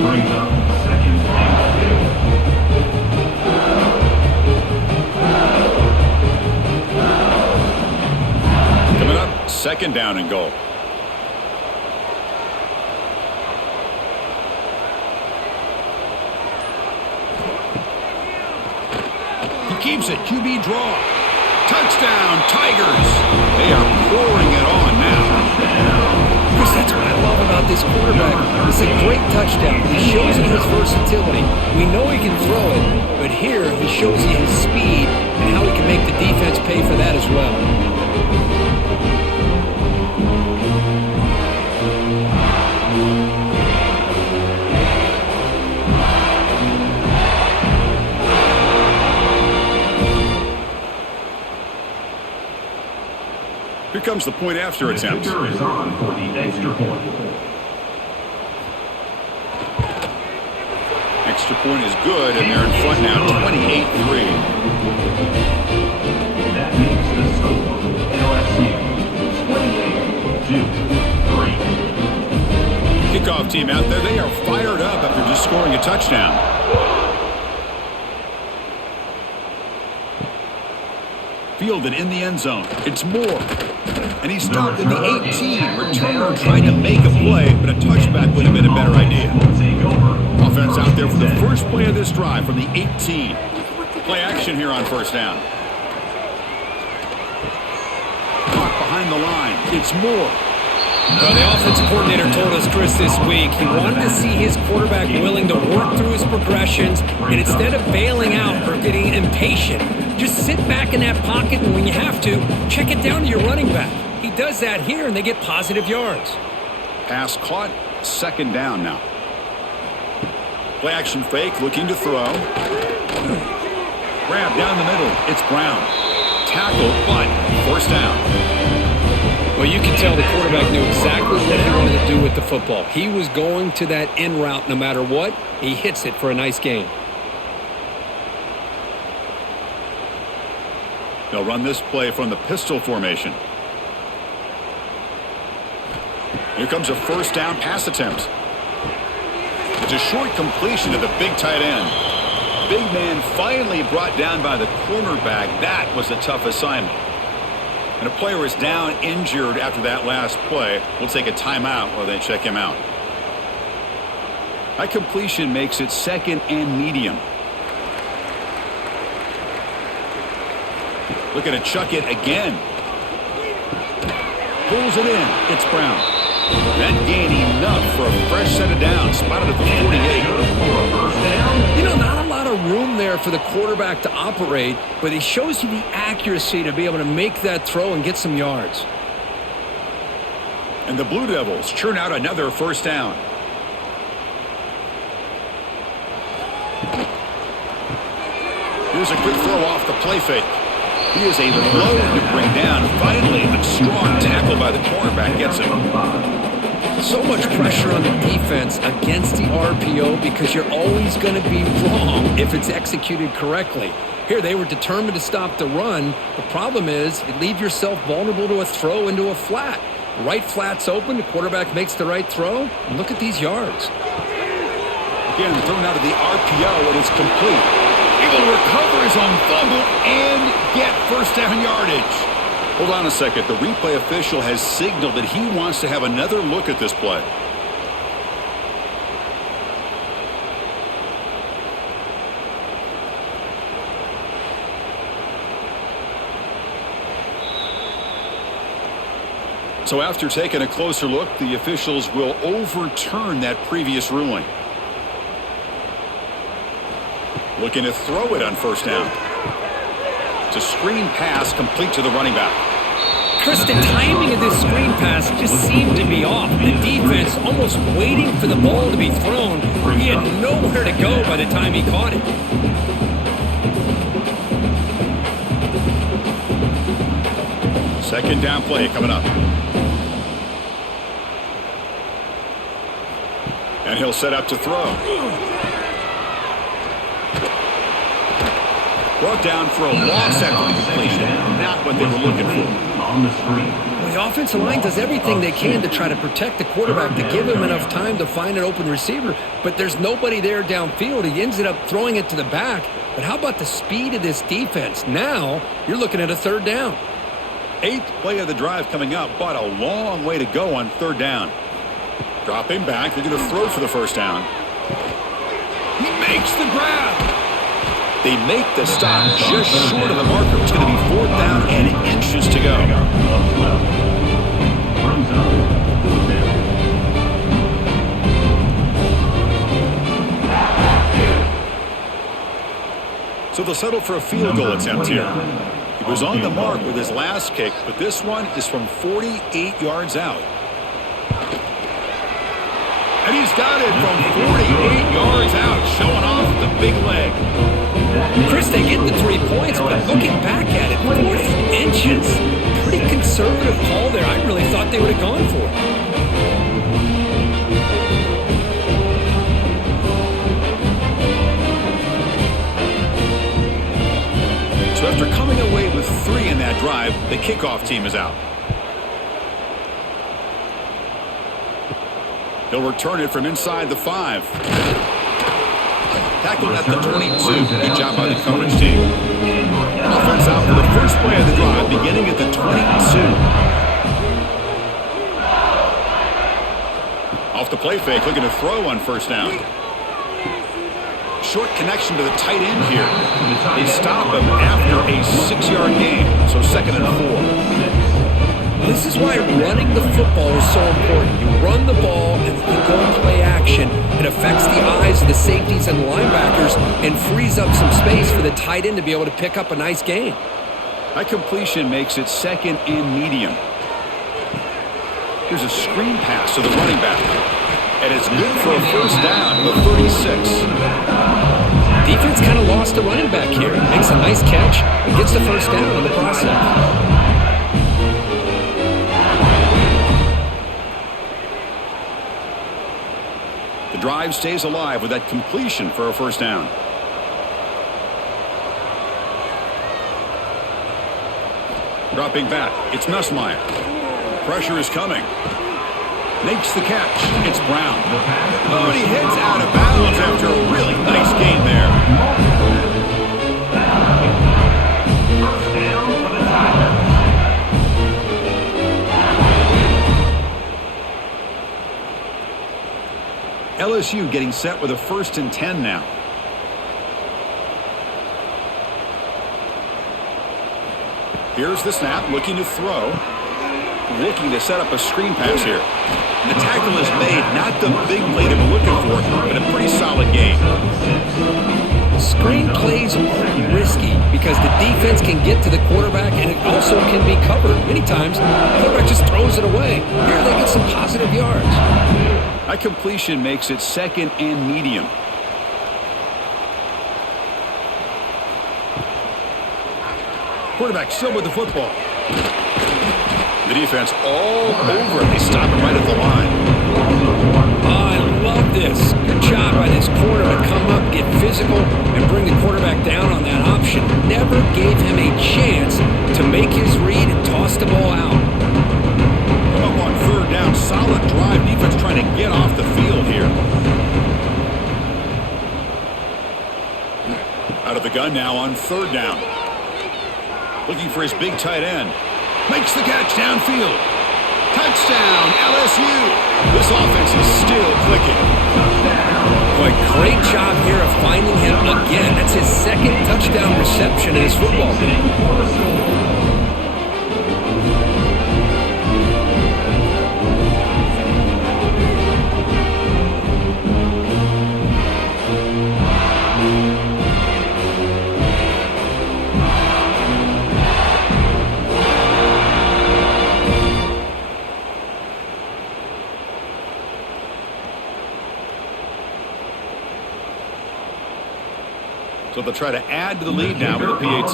Brings up 2nd and 2. Coming up, 2nd down and goal. He keeps it. QB draw. Touchdown, Tigers. They are pouring it on now. Chris, that's what I love about this quarterback. It's a great touchdown. He shows you his versatility. We know he can throw it, but here he shows you his speed and how he can make the defense pay for that as well. Here comes the point after attempt. The kicker is on for the extra point. Extra point is good, and they're in front now, 28-3. That makes the score LSU 28-3. Kickoff team out there, they are fired up after just scoring a touchdown. Fielded in the end zone. It's Moore. And he stopped at the 18. Returner tried to make a play, but a touchback would have been a better idea. Offense out there for the first play of this drive from the 18. Play action here on 1st down. Clock behind the line. It's Moore. Well, the offensive coordinator told us, Chris, this week he wanted to see his quarterback willing to work through his progressions, and instead of bailing out or getting impatient, just sit back in that pocket, and when you have to, check it down to your running back. He does that here, and they get positive yards. Pass caught. 2nd down now. Play action fake, looking to throw. Grab down the middle. It's Brown. Tackle, but 1st down. Well, you can tell the quarterback knew exactly what he wanted to do with the football. He was going to that in route no matter what. He hits it for a nice gain. They'll run this play from the pistol formation. Here comes a first down pass attempt. It's a short completion to the big tight end. Big man finally brought down by the cornerback. That was a tough assignment. And a player is down injured after that last play. We'll take a timeout while they check him out. That completion makes it second and medium. Looking to chuck it again. Pulls it in. It's Brown. That gain enough for a fresh set of downs. Spotted at the 48. You know, not a lot of room there for the quarterback to operate, but he shows you the accuracy to be able to make that throw and get some yards. And the Blue Devils churn out another first down. Here's a quick throw off the play fake. He is a load to bring down. Finally, a strong tackle by the cornerback gets him. So much pressure on the defense against the RPO because you're always going to be wrong if it's executed correctly. Here, they were determined to stop the run. The problem is you leave yourself vulnerable to a throw into a flat. The right flat's open. The quarterback makes the right throw. And look at these yards. Again, thrown out of the RPO, and it's complete. Able to recover his own fumble and get first down yardage. Hold on a second. The replay official has signaled that he wants to have another look at this play. So after taking a closer look, the officials will overturn that previous ruling. Looking to throw it on first down. It's a screen pass complete to the running back. Chris, the timing of this screen pass just seemed to be off. The defense almost waiting for the ball to be thrown. He had nowhere to go by the time he caught it. Second down play coming up. And he'll set up to throw. Brought down for a loss after the completion. Not what they were looking for. On the screen. Well, the offensive line does everything they can to try to protect the quarterback, to give him enough time to find an open receiver, but there's nobody there downfield. He ends up throwing it to the back. But how about the speed of this defense? Now you're looking at a third down. Eighth play of the drive coming up, but a long way to go on third down. Dropping back, they're going to throw for the first down. He makes the grab. They make the stop just short of the marker. It's going to be fourth down and inches to go. So they'll settle for a field goal attempt here. He was on the mark with his last kick, but this one is from 48 yards out. And he's got it from 48 yards out, showing off the big leg. Chris, they get the 3 points, but looking back at it, 40 inches. Pretty conservative call there. I really thought they would have gone for it. So after coming away with 3 in that drive, the kickoff team is out. He'll return it from inside the 5. Tackled at the 22. Good job by the coverage team. Offense out for the first play of the drive, beginning at the 22. Off the play fake, looking to throw on first down. Short connection to the tight end here. They stop him after a 6-yard gain, so second and 4. This is why running the football is so important. You run the ball and you go play action. It affects the eyes of the safeties and linebackers and frees up some space for the tight end to be able to pick up a nice gain. That completion makes it second and medium. Here's a screen pass to the running back. And it's good for a first down to the 36. Defense kind of lost a running back here. Makes a nice catch and gets the first down in the process. drive stays alive with that completion for a first down. Dropping back, it's Nussmeier. Pressure is coming. Makes the catch. It's Brown. Oh, and he heads out of bounds after a really nice gain there. First down for the Tigers. LSU getting set with a 1st and 10 now. Here's the snap, looking to throw. Looking to set up a screen pass here. The tackle is made, not the big play they were looking for, but a pretty solid game. Screen plays are risky because the defense can get to the quarterback and it also can be covered. Many times, the quarterback just throws it away. Here they get some positive yards. That completion makes it 2nd and medium. Quarterback still with the football. The defense all over it. They stop it right at the line. Oh, I love this. Good job by this corner to come up, get physical, and bring the quarterback down on that option. Never gave him a chance to make his read and toss the ball out. Come up on 3rd down. Solid drive. Defense trying to get off the field here. Out of the gun now on 3rd down. Looking for his big tight end. Makes the catch downfield. Touchdown, LSU. This offense is still clicking. Boy, great job here of finding him again. That's his 2nd touchdown reception in his football game. So they'll try to add to the lead now with a PAT.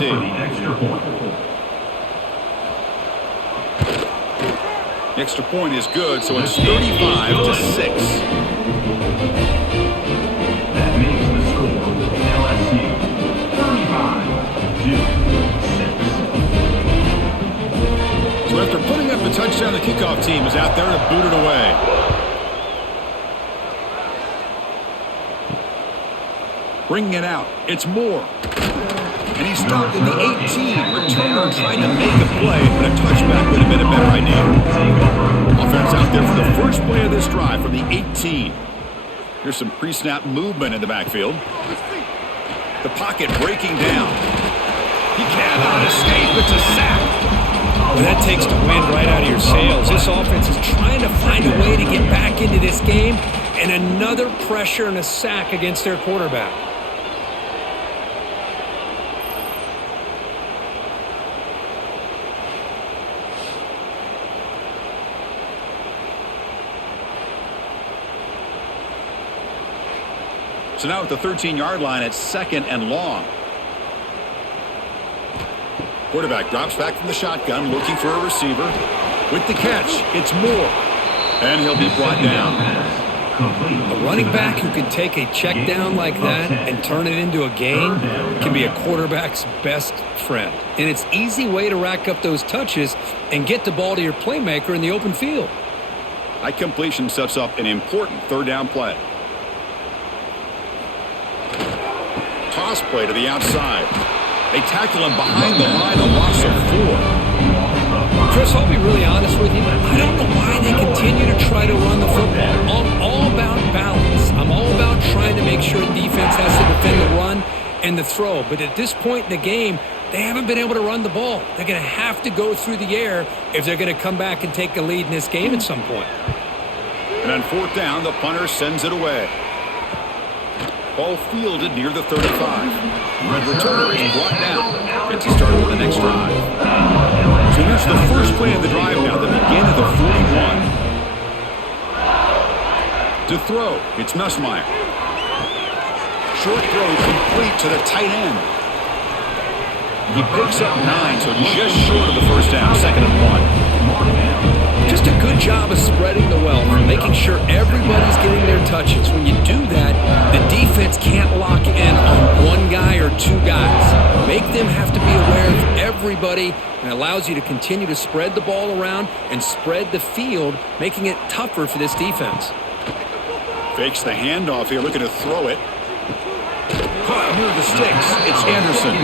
The extra point is good, so it's 35-6. That makes the score LSU 35-6. So after putting up the touchdown, the kickoff team is out there to boot it away. Bringing it out. It's Moore. And he stopped at the 18. Returner trying to make a play, but a touchback would have been a better idea. Offense out there for the first play of this drive from the 18. Here's some pre-snap movement in the backfield. The pocket breaking down. He cannot escape. It's a sack. Well, that takes the wind right out of your sails. This offense is trying to find a way to get back into this game, and another pressure and a sack against their quarterback. So now at the 13-yard line, it's 2nd and long. Quarterback drops back from the shotgun, looking for a receiver. With the catch, it's Moore. And he'll be brought down. A running back who can take a check down like that and turn it into a gain can be a quarterback's best friend. And it's an easy way to rack up those touches and get the ball to your playmaker in the open field. That completion sets up an important 3rd down play. Toss play to the outside. They tackle him behind the line, a loss of 4. Chris, I'll be really honest with you. I don't know why they continue to try to run the football. I'm all about balance. I'm all about trying to make sure defense has to defend the run and the throw. But at this point in the game, they haven't been able to run the ball. They're going to have to go through the air if they're going to come back and take a lead in this game at some point. And on 4th down, the punter sends it away. Ball fielded near the 35. The returner is brought down. Gets you started with the next drive. So here's the first play of the drive now, the beginning of the 41. To throw, it's Nussmeier. Short throw complete to the tight end. He picks up 9, so just short of the first down, 2nd and 1. Just a good job of spreading the wealth, making sure everybody's getting their touches. When you everybody and allows you to continue to spread the ball around and spread the field, making it tougher for this defense. Fakes the handoff here, looking to throw it. Caught near the sticks. It's Anderson.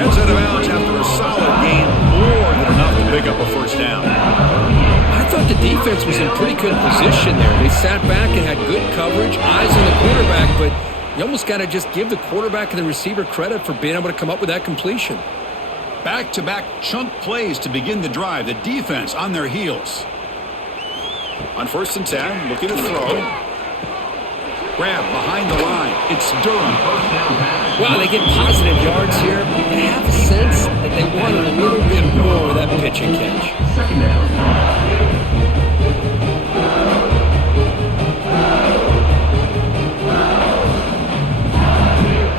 Heads out of bounds after a solid gain, more than enough to pick up a first down. I thought the defense was in pretty good position there. They sat back and had good coverage, eyes on the quarterback, but you almost got to just give the quarterback and the receiver credit for being able to come up with that completion. Back-to-back chunk plays to begin the drive. The defense on their heels. On 1st and 10, looking to throw. Grab behind the line. It's Durham. Wow, they get positive yards here. I have a sense that they wanted a little bit more with that pitch and catch. Second down.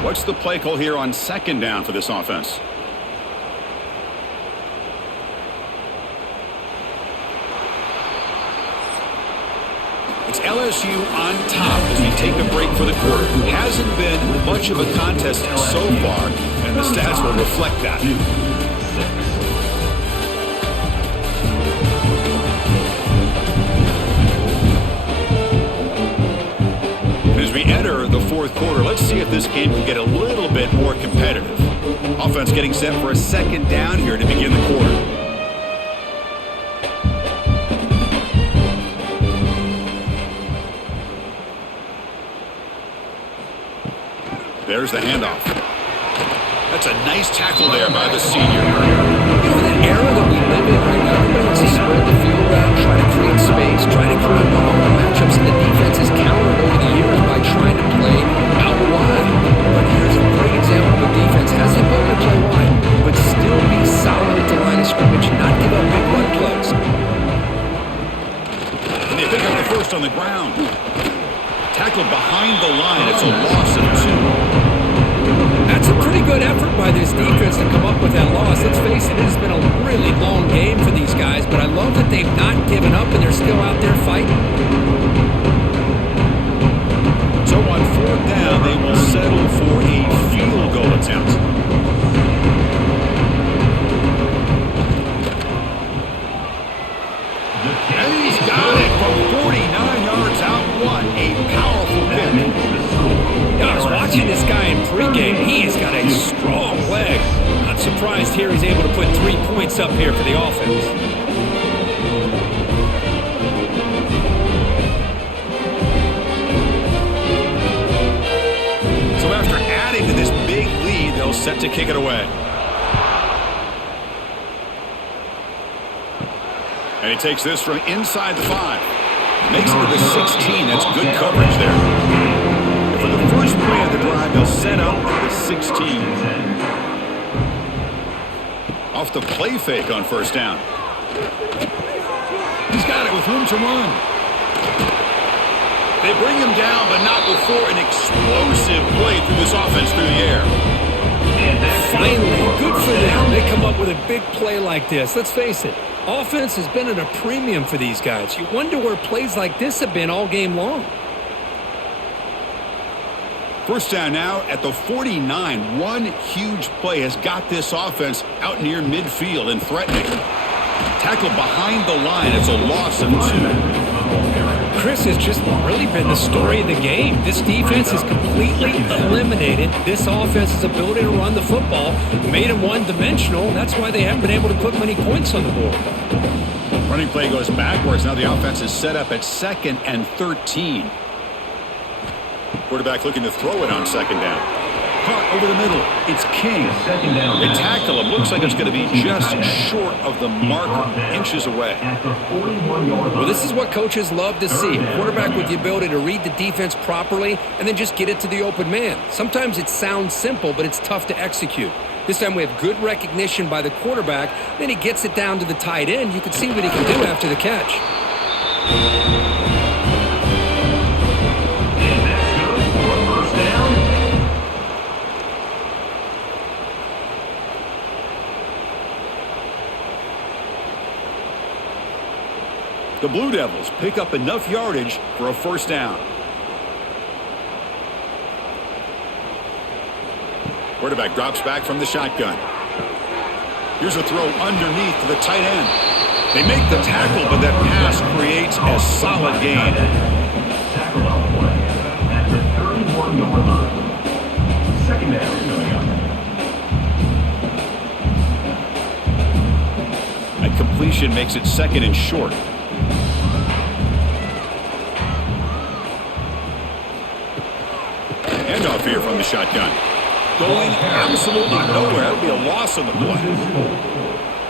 What's the play call here on 2nd down for this offense? It's LSU on top as we take a break for the quarter. Hasn't been much of a contest so far, and the stats will reflect that. As we enter the 4th quarter, let's see if this game can get a little bit more competitive. Offense getting set for a 2nd down here to begin the quarter. There's the handoff. That's a nice tackle there by the senior. You know, that era that we live in right now, everybody wants to spread the field around, try to create space, try to create one-on-one matchups, and the defense has countered over the years by trying to play out wide. But here's a great example of a defense has the ability to play wide, but still be solid at the line of scrimmage, not give up big run plays. And they pick up the first on the ground. Tackled behind the line. It's a loss of 2. That's a pretty good effort by this defense to come up with that loss. Let's face it, it has been a really long game for these guys, but I love that they've not given up and they're still out there fighting. So on 4th down, they will settle for a field goal attempt. And he's got it from 49 yards out. What a powerful kick. I was watching this guy in pregame. He has got a strong leg. Not surprised here he's able to put 3 points up here for the offense. So after adding to this big lead, they'll set to kick it away. And he takes this from inside the 5. Makes it to the 16. That's good coverage there. For the first play of the drive, they'll set up at the 16. Off the play fake on 1st down. He's got it with room to run. They bring him down, but not before an explosive play through this offense through the air. Finally, good for them. They come up with a big play like this. Let's face it, offense has been at a premium for these guys. You wonder where plays like this have been all game long. 1st down now at the 49. One huge play has got this offense out near midfield and threatening. Tackled behind the line. It's a loss of 2. Chris has just really been the story of the game. This defense has completely eliminated this offense's ability to run the football, made them one-dimensional, and that's why they haven't been able to put many points on the board. Running play goes backwards. Now the offense is set up at 2nd and 13. Quarterback looking to throw it on 2nd down. Caught over the middle. It's King. They tackle him. Looks like it's going to be just short of the mark, inches away. Well, this is what coaches love to see. A quarterback with the ability to read the defense properly and then just get it to the open man. Sometimes it sounds simple, but it's tough to execute. This time we have good recognition by the quarterback. Then he gets it down to the tight end. You can see what he can do after the catch. The Blue Devils pick up enough yardage for a 1st down. Quarterback drops back from the shotgun. Here's a throw underneath to the tight end. They make the tackle, but that pass creates a solid gain. Tackle on the play at the 31-yard line. Second down coming up. A completion makes it second and short. Handoff here from the shotgun. Going absolutely nowhere. That'll be a loss on the play.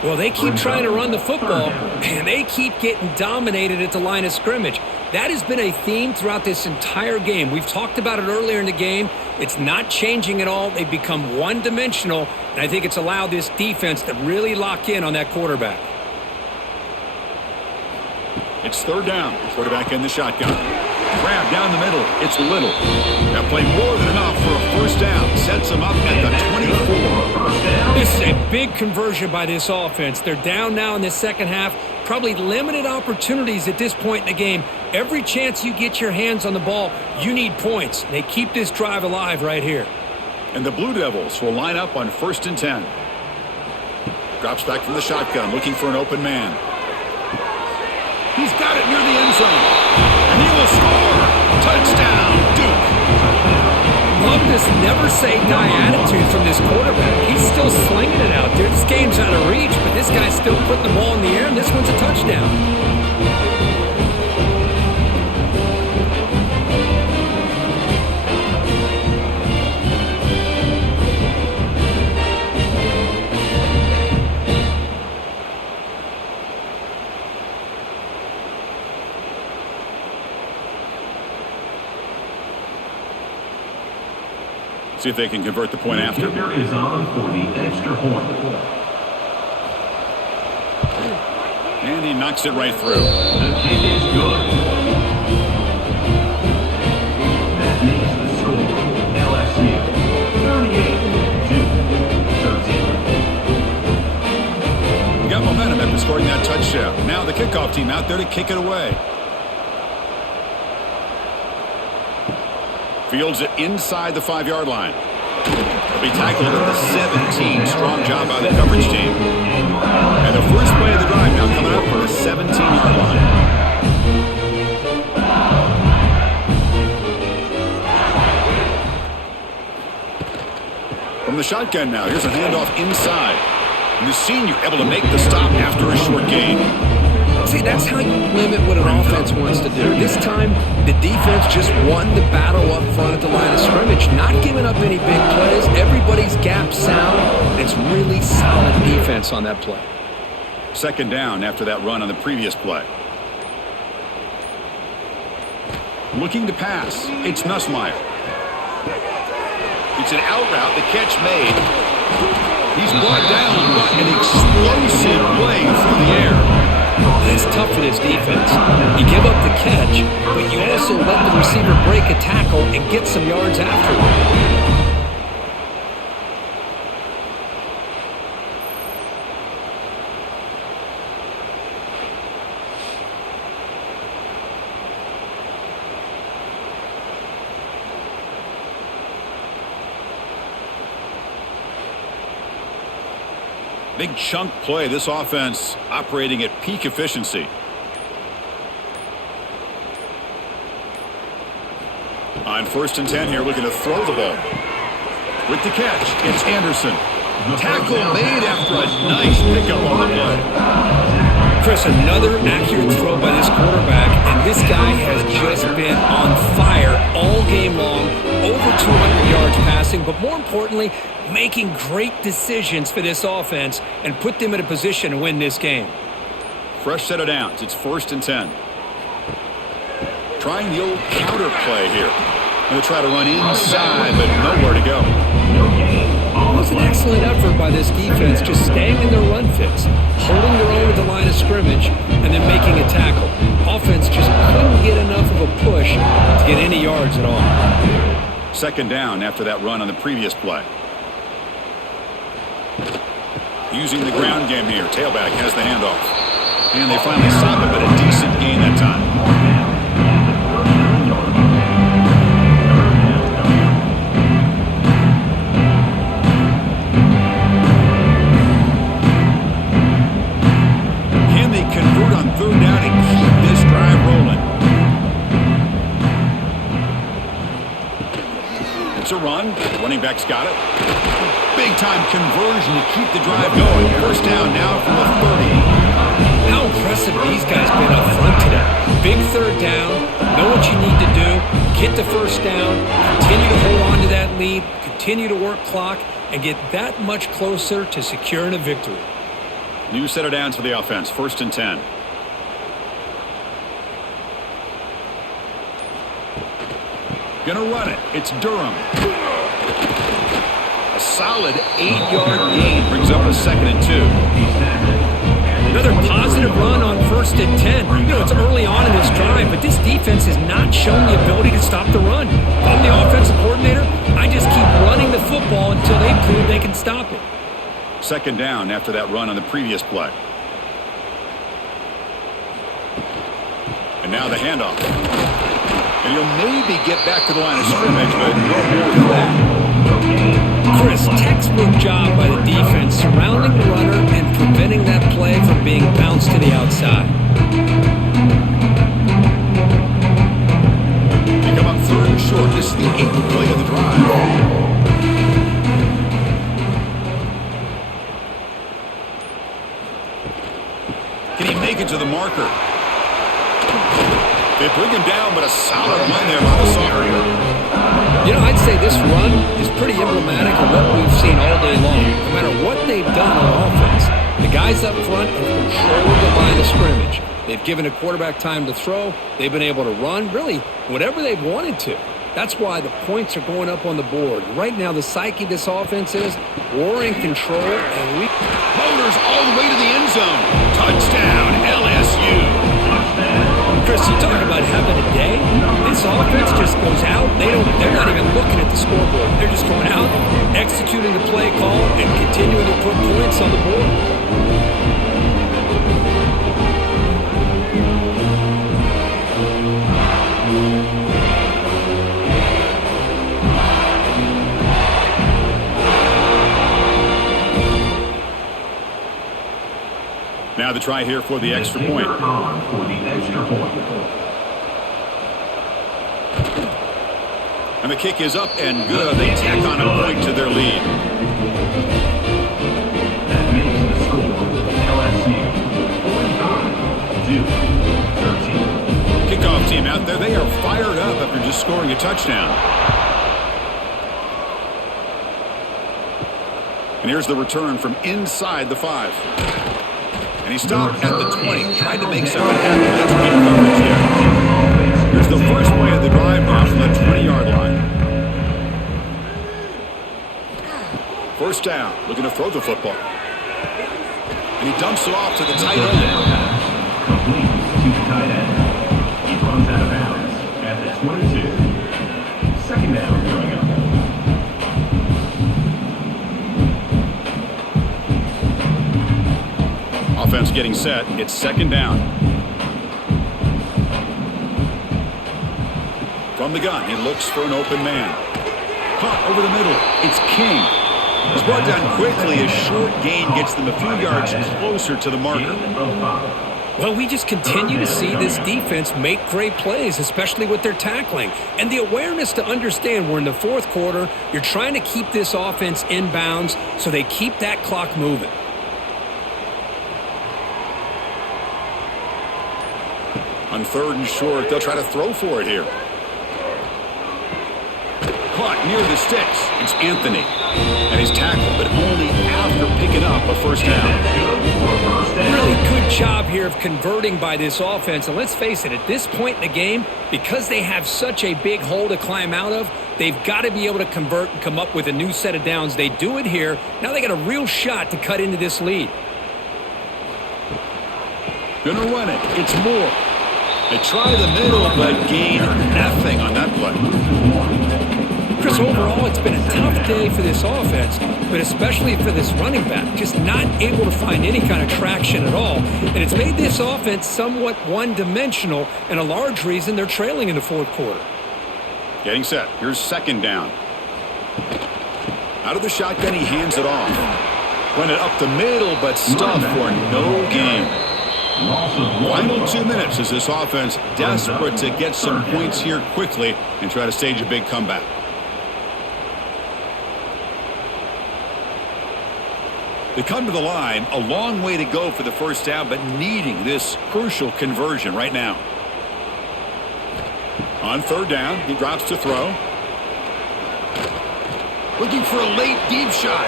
Well, they keep trying to run the football, and they keep getting dominated at the line of scrimmage. That has been a theme throughout this entire game. We've talked about it earlier in the game. It's not changing at all. They've become one-dimensional, and I think it's allowed this defense to really lock in on that quarterback. It's third down. Quarterback in the shotgun. Grab down the middle. It's Little. That play more than enough for a first down. Sets them up at the 24. This is a big conversion by this offense. They're down now in the second half. Probably limited opportunities at this point in the game. Every chance you get your hands on the ball, you need points. They keep this drive alive right here. And the Blue Devils will line up on 1st and 10. Drops back from the shotgun, looking for an open man. He's got it near the end zone. And he will score. Touchdown, Duke. Love this never-say-die attitude from this quarterback. He's still slinging it out there. This game's out of reach, but this guy's still putting the ball in the air, and this one's a touchdown. See if they can convert the point after. Kicker is on for the extra point. And he knocks it right through. The kick is good. That makes the score LSU 38-13. Got momentum after scoring that touchdown. Now the kickoff team out there to kick it away. Fields it inside the 5-yard line. He'll be tackled at the 17. Strong job by the coverage team. And the first play of the drive now coming up from the 17-yard line. From the shotgun now, here's a handoff inside. And the senior able to make the stop after a short gain. See, that's how you limit what an offense wants to do. This time, the defense just won the battle up front at the line of scrimmage, not giving up any big plays. Everybody's gap sound. It's really solid defense on that play. Second down after that run on the previous play. Looking to pass. It's Nussmeier. It's an out route. The catch made. He's brought down, but an explosive play through the air. It's tough for this defense. You give up the catch, but you also let the receiver break a tackle and get some yards afterward. Big chunk play. This offense operating at peak efficiency. On 1st and 10 here, looking to throw the ball. With the catch, it's Anderson. Tackle made after a nice pickup on the play. Chris, another accurate throw by this quarterback, and this guy has just been on fire all game long. Over 200 yards passing, but more importantly, making great decisions for this offense and put them in a position to win this game. Fresh set of downs. It's 1st and 10. Trying the old counter play here. Going to try to run inside, but nowhere to go. It was an excellent effort by this defense, just staying in their run fits, holding their own at the line of scrimmage, and then making a tackle. Offense just couldn't get enough of a push to get any yards at all. Second down after that run on the previous play. Using the ground game here. Tailback has the handoff. And they finally stop it, but a decent gain that time. Wants a run. Running back's got it. Big-time conversion to keep the drive going. First down now from the 30. How impressive these guys been up front today. Big third down. Know what you need to do. Get the first down. Continue to hold on to that lead. Continue to work clock and get that much closer to securing a victory. New set of downs for the offense. 1st and 10. Gonna run it. It's Durham. A solid 8-yard gain brings up a 2nd and 2. Another positive run on 1st and 10. You know, it's early on in this drive, but this defense has not shown the ability to stop the run. If I'm the offensive coordinator, I just keep running the football until they prove they can stop it. 2nd down after that run on the previous play. And now the handoff. And he'll maybe get back to the line of scrimmage, but no more than that. Chris, textbook job by the defense surrounding the runner and preventing that play from being bounced to the outside. They come up 3rd and short. This is the 8th play of the drive. Can he make it to the marker? They bring him down, but a solid run there by the sophomore. You know, I'd say this run is pretty emblematic of what we've seen all day long. No matter what they've done on offense, the guys up front have controlled the line of scrimmage. They've given a quarterback time to throw. They've been able to run, really, whatever they've wanted to. That's why the points are going up on the board. Right now, the psyche of this offense is we're in control, and we... Motors all the way to the end zone. Touchdown, LSU. Chris, you talk about having a day. This offense just goes out. They're not even looking at the scoreboard. They're just going out, executing the play call, and continuing to put points on the board. Now the try here for the extra point. And the kick is up and good. They tack on a point to their lead. That makes the score LSU 45-13. Kickoff team out there. They are fired up after just scoring a touchdown. And here's the return from inside the 5. And he stopped at the 20, tried to make something happen. That's good coverage here. Here's the first play of the drive now from the 20-yard line. First down, looking to throw the football. And he dumps it off to the tight end. Complete to the tight end. He runs out of bounds at the 22. 2nd down coming up. Offense getting set. It's 2nd down. From the gun, he looks for an open man. Caught over the middle. It's King. He's brought down quickly. A short gain gets them a few yards closer to the marker. Well, we just continue to see this defense make great plays, especially with their tackling. And the awareness to understand we're in the 4th quarter, you're trying to keep this offense in bounds so they keep that clock moving. On 3rd and short, they'll try to throw for it here. Caught near the sticks. It's Anthony. And he's tackled, but only after picking up a first down. Really good job here of converting by this offense. And let's face it, at this point in the game, because they have such a big hole to climb out of, they've got to be able to convert and come up with a new set of downs. They do it here. Now they got a real shot to cut into this lead. Gonna run it. It's Moore. They try the middle, but gain nothing on that play. Chris, overall, it's been a tough day for this offense, but especially for this running back, just not able to find any kind of traction at all. And it's made this offense somewhat one-dimensional, and a large reason they're trailing in the 4th quarter. Getting set. Here's 2nd down. Out of the shotgun, he hands it off. Run it up the middle, but stuffed for no gain. Final 2 minutes as this offense desperate to get some points here quickly and try to stage a big comeback. They come to the line, a long way to go for the first down, but needing this crucial conversion right now. On third down, he drops to throw. Looking for a late deep shot.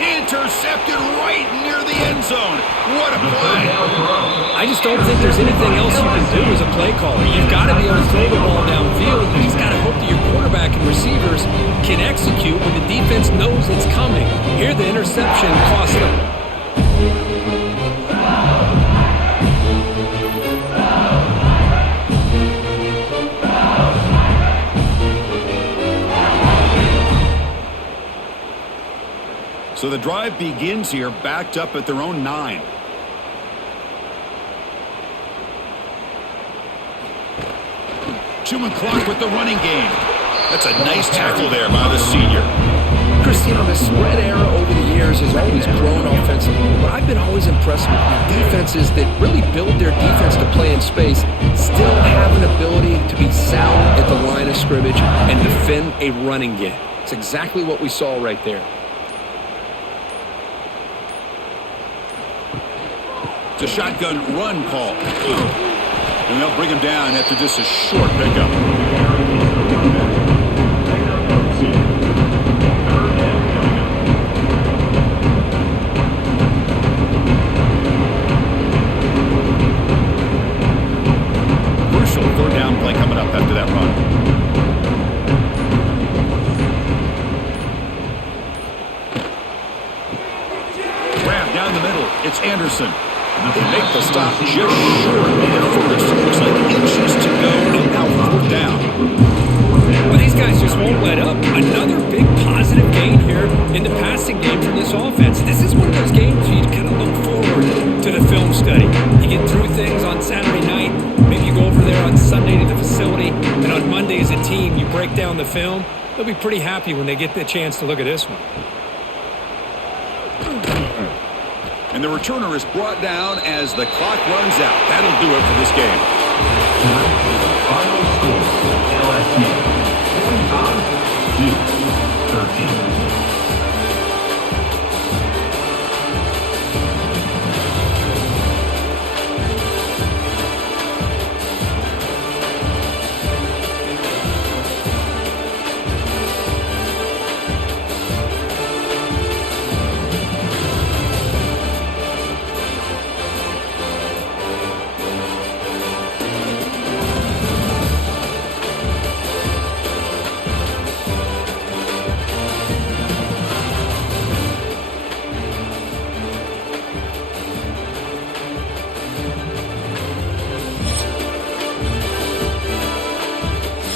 Intercepted right near the end zone. What a play. I just don't think there's anything else you can do as a play caller. You've got to be able to throw the ball downfield. You just got to hope that your quarterback and receivers can execute when the defense knows it's coming. Here, the interception cost them. So the drive begins here, backed up at their own 9. Chewing clock with the running game. That's a nice tackle there by the senior. Chris, the spread era over the years has always grown offensively, but I've been always impressed with defenses that really build their defense to play in space, still have an ability to be sound at the line of scrimmage and defend a running game. It's exactly what we saw right there. It's a shotgun run call. And they'll bring him down after just a short pickup. Crucial third down play coming up after that run. Grab down the middle. It's Anderson. They make the stop just short of the first. Looks like inches to go, and now fourth down. Well, these guys just won't let up. Another big positive gain here in the passing game from this offense. This is one of those games where you kind of look forward to the film study. You get through things on Saturday night. Maybe you go over there on Sunday to the facility, and on Monday as a team, you break down the film. They'll be pretty happy when they get the chance to look at this one. And the returner is brought down as the clock runs out. That'll do it for this game. Final score.